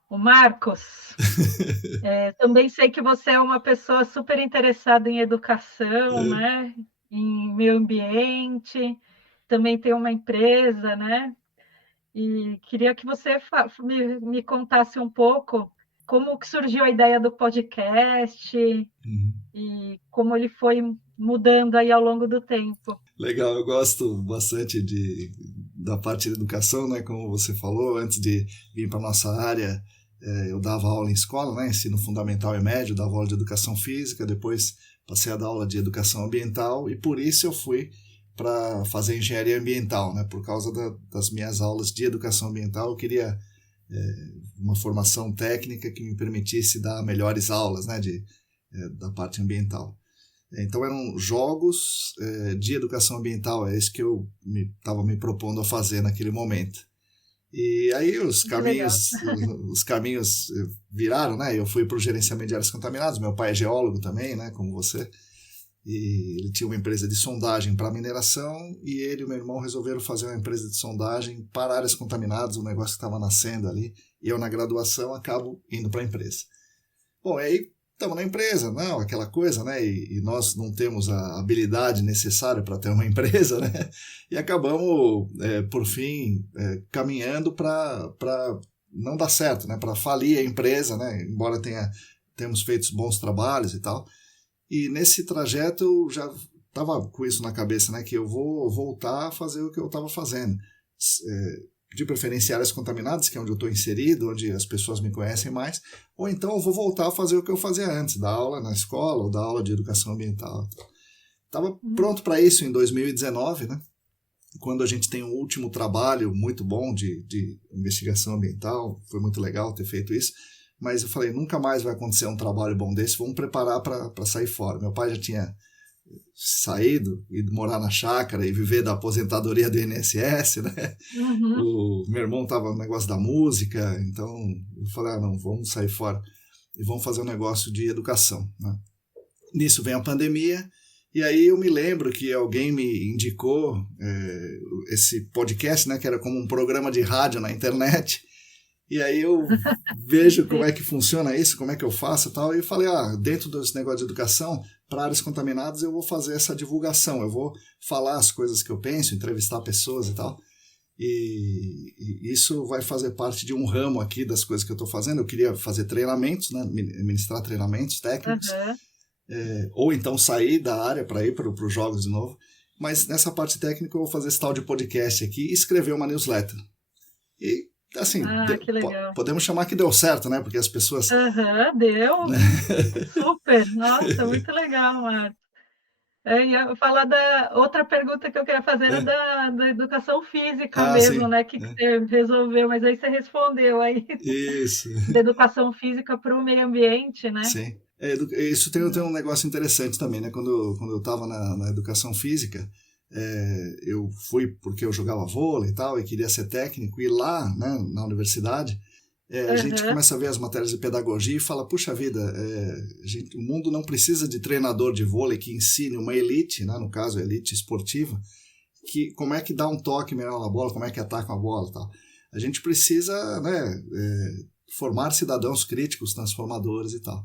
O Marcos, também sei que você é uma pessoa super interessada em educação, né? Em meio ambiente, também tem uma empresa, né? E queria que você me contasse um pouco como que surgiu a ideia do podcast e como ele foi mudando aí ao longo do tempo. Legal, eu gosto bastante da parte de educação, né? Como você falou, antes de vir para a nossa área, eu dava aula em escola, né? Ensino fundamental e médio, dava aula de educação física, depois passei a dar aula de educação ambiental, e por isso eu fui para fazer engenharia ambiental, né? Por causa das minhas aulas de educação ambiental, eu queria uma formação técnica que me permitisse dar melhores aulas, né? Da parte ambiental. Então eram jogos de educação ambiental, é isso que eu estava me propondo a fazer naquele momento. E aí os caminhos viraram, né? Eu fui para o gerenciamento de áreas contaminadas, meu pai é geólogo também, né? Como você. E ele tinha uma empresa de sondagem para mineração, e ele e o meu irmão resolveram fazer uma empresa de sondagem para áreas contaminadas, um negócio que estava nascendo ali, E eu, na graduação, acabo indo para a empresa. Bom, aí estamos na empresa, não, aquela coisa, né? E nós não temos a habilidade necessária para ter uma empresa, né? E acabamos, por fim, caminhando para não dar certo, né? Para falir a empresa, né? Embora tenhamos feito bons trabalhos e tal. E nesse trajeto eu já estava com isso na cabeça, né? Que eu vou voltar a fazer o que eu estava fazendo. De preferência áreas contaminadas, que é onde eu estou inserido, onde as pessoas me conhecem mais, ou então eu vou voltar a fazer o que eu fazia antes, dar aula na escola ou dar aula de educação ambiental. Estava pronto para isso em 2019, né? Quando a gente tem um último trabalho muito bom de investigação ambiental, foi muito legal ter feito isso, mas eu falei, nunca mais vai acontecer um trabalho bom desse, vamos preparar para sair fora. Meu pai já tinha saído e morar na chácara e viver da aposentadoria do INSS, né? O meu irmão estava no negócio da música, então eu falei, não, vamos sair fora e vamos fazer um negócio de educação, né? Nisso vem a pandemia, e aí eu me lembro que alguém me indicou esse podcast, né, que era como um programa de rádio na internet, e aí eu vejo como é que funciona isso, como é que eu faço e tal, e eu falei, dentro desse negócio de educação, para áreas contaminadas eu vou fazer essa divulgação, eu vou falar as coisas que eu penso, entrevistar pessoas e tal, e isso vai fazer parte de um ramo aqui das coisas que eu estou fazendo. Eu queria fazer treinamentos, né, ministrar treinamentos técnicos, ou então sair da área para ir para os jogos de novo, mas nessa parte técnica eu vou fazer esse tal de podcast aqui e escrever uma newsletter. E assim, que legal. Podemos chamar que deu certo, né? Porque as pessoas... deu. Super. Nossa, muito legal, Marcos. Eu ia falar da outra pergunta que eu queria fazer, era da educação física mesmo, sim. né? Que você resolveu, mas aí você respondeu aí. Isso. Da educação física para o meio ambiente, né? Sim. Isso tem um negócio interessante também, né? Quando eu estava na educação física, eu fui porque eu jogava vôlei e tal, e queria ser técnico, e lá, né, na universidade, a gente começa a ver as matérias de pedagogia e fala, puxa vida, o mundo não precisa de treinador de vôlei que ensine uma elite, né, no caso a elite esportiva, como é que dá um toque melhor na bola, como é que ataca a bola e tal. A gente precisa, né, formar cidadãos críticos, transformadores e tal.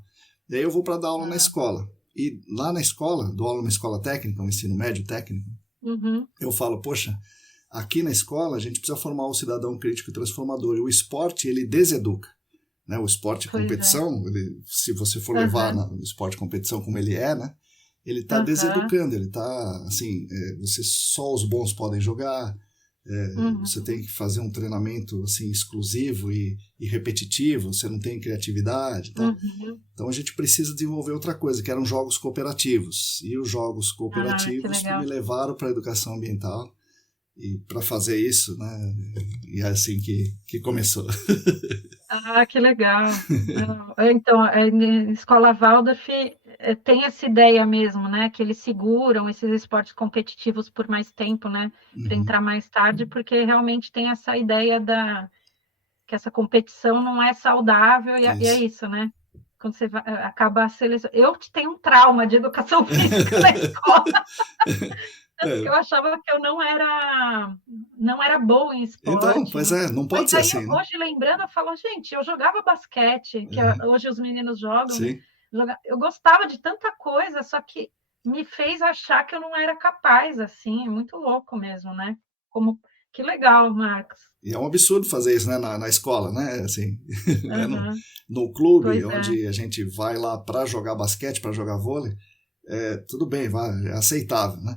E aí eu vou para dar aula na escola. E lá na escola, dou aula numa escola técnica, um ensino médio técnico, eu falo, poxa, aqui na escola a gente precisa formar um cidadão crítico e transformador. E o esporte, ele deseduca, né? O esporte competição, se você for levar no esporte competição como ele é, né? Ele está deseducando, ele está assim, só os bons podem jogar, você tem que fazer um treinamento assim, exclusivo e repetitivo, você não tem criatividade. Então a gente precisa desenvolver outra coisa, que eram jogos cooperativos. E os jogos cooperativos me levaram para a educação ambiental. E para fazer isso, né? E é assim que começou. Que legal. Então, a Escola Waldorf tem essa ideia mesmo, né? Que eles seguram esses esportes competitivos por mais tempo, né? Para entrar mais tarde, porque realmente tem essa ideia que essa competição não é saudável, e é isso, né? Quando você acaba selecionando. Eu tenho um trauma de educação física na escola. Eu achava que eu não era boa em esporte. Então, pois não pode ser assim. Hoje, lembrando, eu falo, gente, eu jogava basquete, que hoje os meninos jogam. Sim. Eu gostava de tanta coisa, só que me fez achar que eu não era capaz, assim, é muito louco mesmo, né? Que legal, Marcos. E é um absurdo fazer isso, né, na escola, né? Assim, no clube, onde a gente vai lá para jogar basquete, para jogar vôlei, tudo bem, é aceitável, né?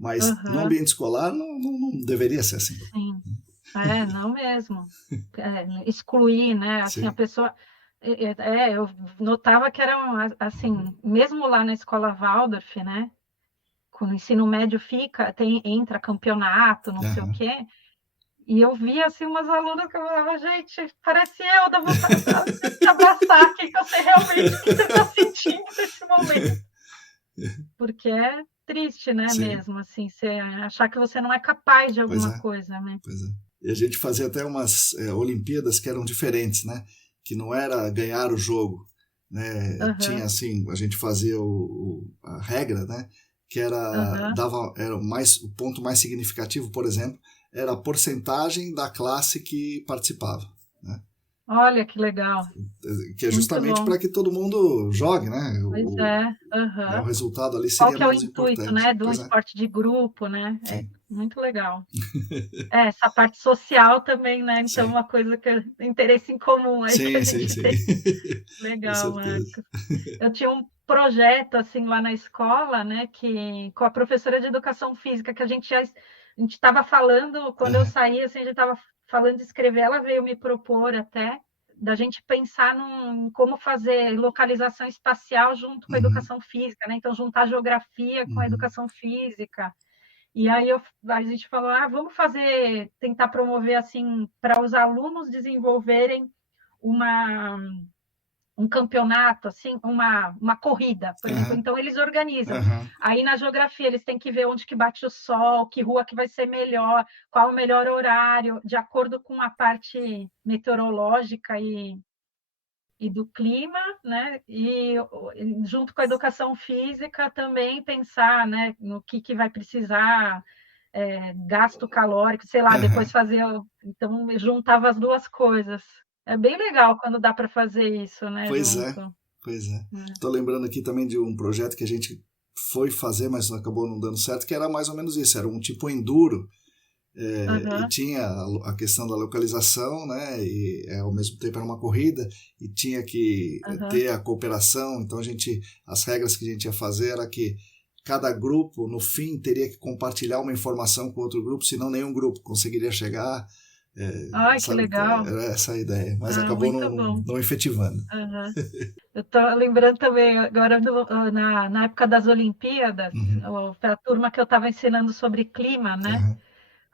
Mas no ambiente escolar não deveria ser assim. Sim, não mesmo. Excluir, né? Assim, a pessoa... eu notava que era, assim, mesmo lá na Escola Waldorf, né? Quando o ensino médio entra campeonato, não sei o quê, e eu via, assim, umas alunas que eu falava, gente, parece eu, dá vontade de te abraçar aqui, que eu sei realmente o que você está sentindo nesse momento. Porque é triste, né, mesmo, assim, você achar que você não é capaz de alguma coisa, né? Pois é. E a gente fazia até umas Olimpíadas que eram diferentes, né? Que não era ganhar o jogo, né? Tinha, assim, a gente fazia a regra, né? Que era, era o ponto mais significativo, por exemplo, era a porcentagem da classe que participava, né? Olha que legal. que é Muito justamente bom. para que todo mundo jogue, né? Pois O, é. né, o Aham. resultado ali Qual seria que é o menos intuito, importante. né, de um Pois é, esporte de grupo, né? É sim, muito legal. É, essa parte social também, né, então sim, uma coisa que é interesse em comum aí que a sim, sim, gente sim. tem. Com Legal, certeza. Marcos. Eu tinha um projeto, assim, lá na escola, né, que com a professora de educação física, que a gente estava falando, quando eu Aham, saí, assim, a gente estava falando de escrever, ela veio me propor até, da gente pensar em como fazer localização espacial junto com a uhum, educação física, né, então juntar geografia com a uhum, educação física. E aí a gente falou, vamos fazer, tentar promover, assim, para os alunos desenvolverem uma um campeonato, assim, uma corrida, por exemplo. aham, Então, eles organizam. aham, Aí, na geografia, eles têm que ver onde que bate o sol, que rua que vai ser melhor, qual o melhor horário, de acordo com a parte meteorológica e do clima, né? E junto com a educação física também pensar, né, no que vai precisar, gasto calórico, sei lá, depois aham. fazer. Então, juntava as duas coisas. É bem legal quando dá para fazer isso, né, Pois é, junto. pois é. É. Estou lembrando aqui também de um projeto que a gente foi fazer, mas acabou não dando certo, que era mais ou menos isso, era um tipo enduro, e Aham, tinha a questão da localização, né, e ao mesmo tempo era uma corrida, e tinha que aham. ter a cooperação, então as regras que a gente ia fazer era que cada grupo, no fim, teria que compartilhar uma informação com outro grupo, senão nenhum grupo conseguiria chegar, Ai, que sabe, legal. era essa a ideia, mas Ah, acabou muito bom. não efetivando. Aham. Eu tô lembrando também, agora na época das Olimpíadas, Uhum. foi a turma que eu estava ensinando sobre clima, né? Aham,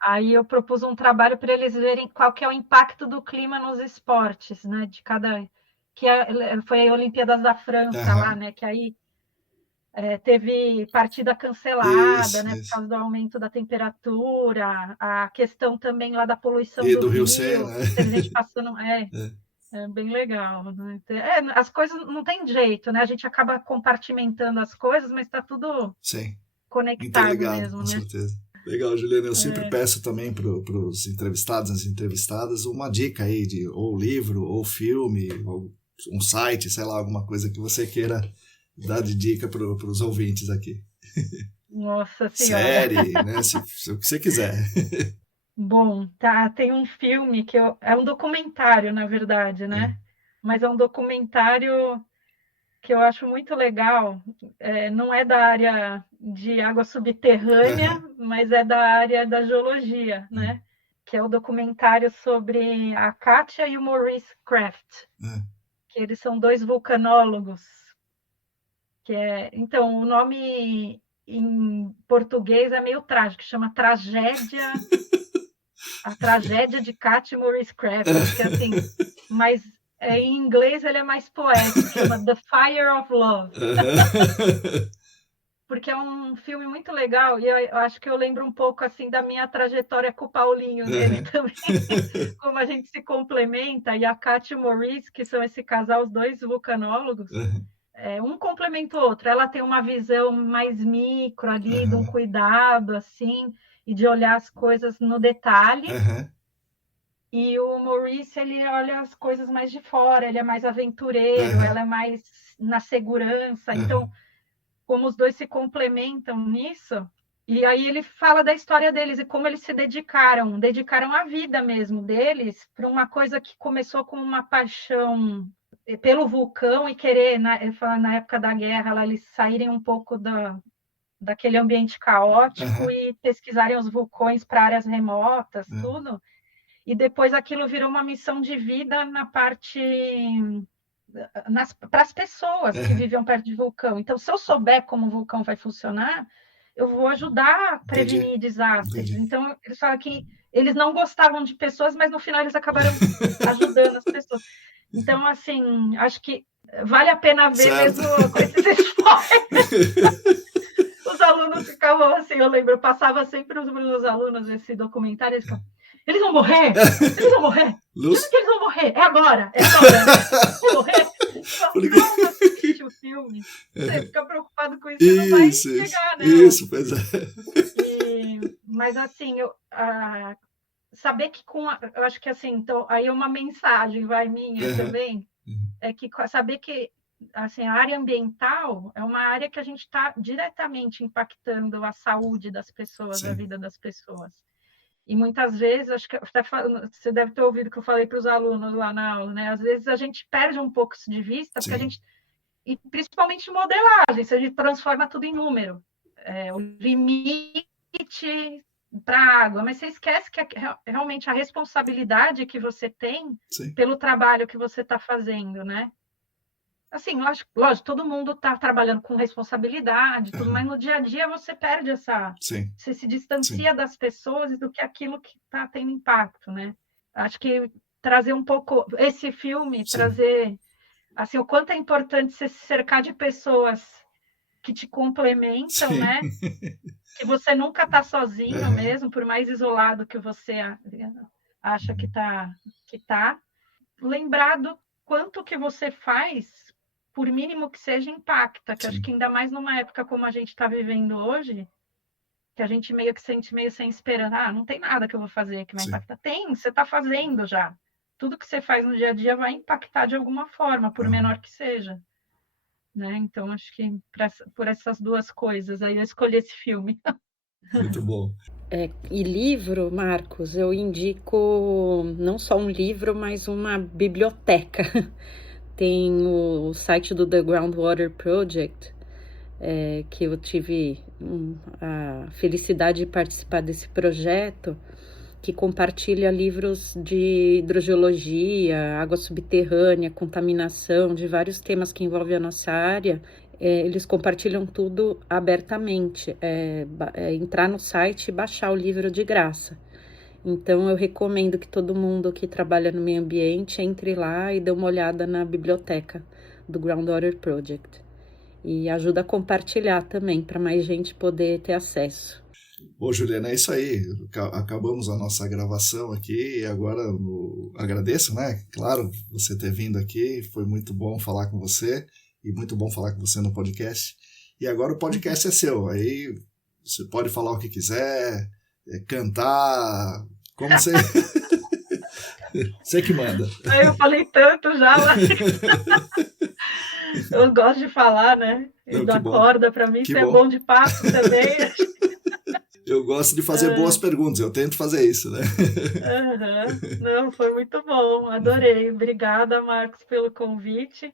Aí eu propus um trabalho para eles verem qual que é o impacto do clima nos esportes, né? De cada foi a Olimpíadas da França lá, aham. né? Que aí teve partida cancelada, Isso, né? Por isso. causa do aumento da temperatura, a questão também lá da poluição E do do Rio Sena, rio, né? teve gente passando, É, é bem legal, né? As coisas não tem jeito, né? A gente acaba compartimentando as coisas, mas está tudo sim, conectado interligado, mesmo, com né? certeza. Legal, Juliana. Eu sempre É, peço também para os entrevistados, as entrevistadas, uma dica aí de ou livro, ou filme, ou um site, sei lá, alguma coisa que você queira dar de dica para os ouvintes aqui. nossa senhora. Série, né? Se o que você quiser. Bom, tá, tem um filme é um documentário, na verdade, né? Mas é um documentário que eu acho muito legal. Não é da área de água subterrânea, Aham, mas é da área da geologia, né? Que é o documentário sobre a Katia e o Maurice Kraft, aham, que eles são dois vulcanólogos. Então, o nome em português é meio trágico, chama A Tragédia de Katia e Maurice Kraft, porque assim, mas em inglês ele é mais poético, chama The Fire of Love. aham. Porque é um filme muito legal e eu acho que eu lembro um pouco assim da minha trajetória com o Paulinho nele Aham. também, como a gente se complementa, e a Katia e o Maurice, que são esse casal, os dois vulcanólogos, Aham. um complementa o outro. Ela tem uma visão mais micro ali, de um Aham. cuidado assim, e de olhar as coisas no detalhe. Aham. E o Maurice, ele olha as coisas mais de fora, ele é mais aventureiro, Aham. ela é mais na segurança. Então, Aham. como os dois se complementam nisso, e aí ele fala da história deles e como eles se dedicaram a vida mesmo deles para uma coisa que começou com uma paixão pelo vulcão e querer, ele fala, na época da guerra, lá, eles saírem um pouco daquele ambiente caótico Aham. e pesquisarem os vulcões para áreas remotas, Aham. tudo. E depois aquilo virou uma missão de vida na parte para as pessoas que Aham. viviam perto de vulcão. Então, se eu souber como o vulcão vai funcionar, eu vou ajudar a Entendi. prevenir desastres. Entendi. Então, eles falam que eles não gostavam de pessoas, mas no final eles acabaram ajudando as pessoas. Então, assim, acho que vale a pena ver Certo. mesmo com esses esforços. Os alunos ficavam assim, eu lembro, eu passava sempre os meus alunos esse documentário, eles ficavam, eles vão morrer? Eles vão morrer? Que hora Luz? que eles vão morrer? É agora, né? Vão morrer? Porque... Calma, assiste o filme. Você fica preocupado com isso, você não vai Isso, chegar, né? isso, pois é. Mas assim, saber que eu acho que assim, então, aí é uma mensagem, vai minha também, é que saber que assim, a área ambiental é uma área que a gente está diretamente impactando a saúde das pessoas, a vida das pessoas. E muitas vezes, acho que até você deve ter ouvido que eu falei para os alunos lá na aula, né? Às vezes a gente perde um pouco isso de vista, porque a gente, e principalmente modelagem, se a gente transforma tudo em número, o limite para a água, mas você esquece que realmente a responsabilidade que você tem pelo trabalho que você está fazendo, né? Assim, lógico, todo mundo está trabalhando com responsabilidade, tudo, mas no dia a dia você perde você se distancia das pessoas e do que aquilo que está tendo impacto, né? Acho que trazer um pouco esse filme, trazer assim o quanto é importante você se cercar de pessoas que te complementam, né? Que você nunca está sozinho mesmo, por mais isolado que você acha que tá. Lembrar do quanto que você faz, por mínimo que seja, impacta, que acho que ainda mais numa época como a gente está vivendo hoje, que a gente meio que sente meio sem esperança, não tem nada que eu vou fazer que vai impactar. Tem, você está fazendo já. Tudo que você faz no dia a dia vai impactar de alguma forma, por menor que seja. Né? Então, acho que por essas duas coisas, aí eu escolhi esse filme. Muito bom. E livro, Marcos, eu indico não só um livro, mas uma biblioteca. Tem o site do The Groundwater Project, que eu tive a felicidade de participar desse projeto, que compartilha livros de hidrogeologia, água subterrânea, contaminação, de vários temas que envolvem a nossa área. Eles compartilham tudo abertamente, entrar no site e baixar o livro de graça. Então, eu recomendo que todo mundo que trabalha no meio ambiente entre lá e dê uma olhada na biblioteca do Groundwater Project. E ajuda a compartilhar também, para mais gente poder ter acesso. Bom, Juliana, é isso aí. Acabamos a nossa gravação aqui e agora agradeço, né? Claro, você ter vindo aqui. Foi muito bom falar com você e muito bom falar com você no podcast. E agora o podcast é seu. Aí você pode falar o que quiser, cantar, como você... Você que manda. Aí eu falei tanto já. Eu gosto de falar, né? E dar corda, para mim isso é bom de papo também. Eu gosto de fazer boas perguntas, eu tento fazer isso, né? Não, foi muito bom, adorei. Obrigada, Marcos, pelo convite.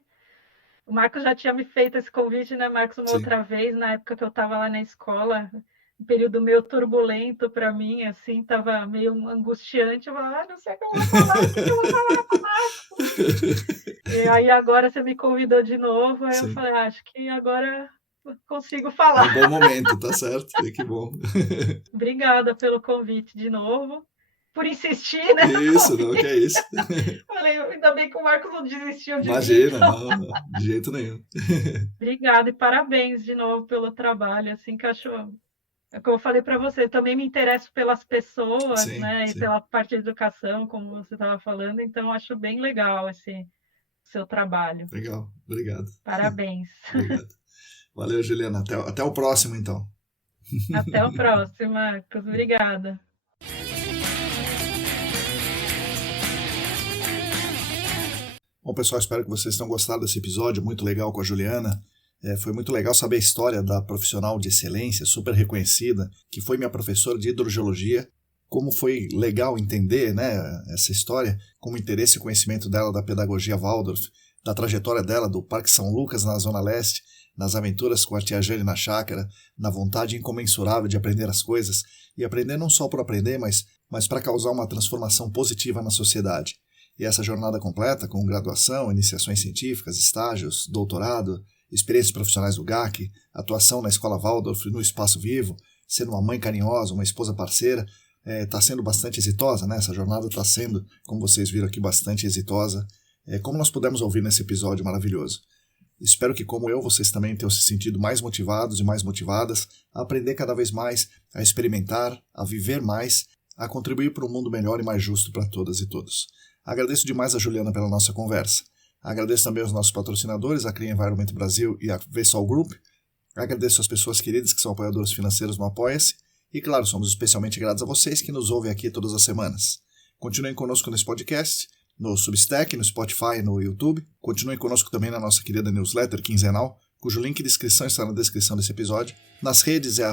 O Marcos já tinha me feito esse convite, né, Marcos, uma outra vez, na época que eu estava lá na escola, um período meio turbulento para mim, assim, estava meio angustiante. Eu falava, não sei o que eu vou falar, o que eu vou falar com o Marcos? E aí agora você me convidou de novo, aí eu falei, acho que agora consigo falar. É um bom momento, tá certo? Que bom. Obrigada pelo convite de novo. Por insistir, né? Isso, não, que é isso. Falei, ainda bem que o Marcos não desistiu de mim. Imagina, não, de jeito nenhum. Obrigada e parabéns de novo pelo trabalho, assim que acho... É como eu falei para você, também me interesso pelas pessoas, né? E pela parte de educação, como você estava falando, então acho bem legal esse seu trabalho. Legal, obrigado. Parabéns. Obrigado. Valeu, Juliana. Até o próximo, então. Até o próximo, Marcos. Obrigada. Bom, pessoal, espero que vocês tenham gostado desse episódio, muito legal com a Juliana. Foi muito legal saber a história da profissional de excelência, super reconhecida, que foi minha professora de hidrogeologia. Como foi legal entender, né, essa história, como o interesse e conhecimento dela da pedagogia Waldorf, da trajetória dela do Parque São Lucas na Zona Leste, nas aventuras com a tia Jane na chácara, na vontade incomensurável de aprender as coisas, e aprender não só por aprender, mas para causar uma transformação positiva na sociedade. E essa jornada completa, com graduação, iniciações científicas, estágios, doutorado, experiências profissionais do GAC, atuação na Escola Waldorf no Espaço Vivo, sendo uma mãe carinhosa, uma esposa parceira, está sendo bastante exitosa, né? Essa jornada está sendo, como vocês viram aqui, bastante exitosa, como nós pudemos ouvir nesse episódio maravilhoso. Espero que, como eu, vocês também tenham se sentido mais motivados e mais motivadas a aprender cada vez mais, a experimentar, a viver mais, a contribuir para um mundo melhor e mais justo para todas e todos. Agradeço demais a Juliana pela nossa conversa. Agradeço também aos nossos patrocinadores, a Clean Environment Brasil e a Vessol Group. Agradeço às pessoas queridas que são apoiadores financeiros no Apoia-se. E claro, somos especialmente gratos a vocês que nos ouvem aqui todas as semanas. Continuem conosco nesse podcast, no Substack, no Spotify e no YouTube. Continuem conosco também na nossa querida newsletter quinzenal, cujo link de inscrição está na descrição desse episódio. Nas redes é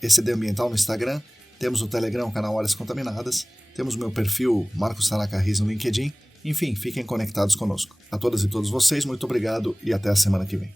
@ECDambiental no Instagram, temos no Telegram o canal Áreas Contaminadas, temos o meu perfil Marcos Tanaka Riz no LinkedIn. Enfim, fiquem conectados conosco. A todas e todos vocês, muito obrigado e até a semana que vem.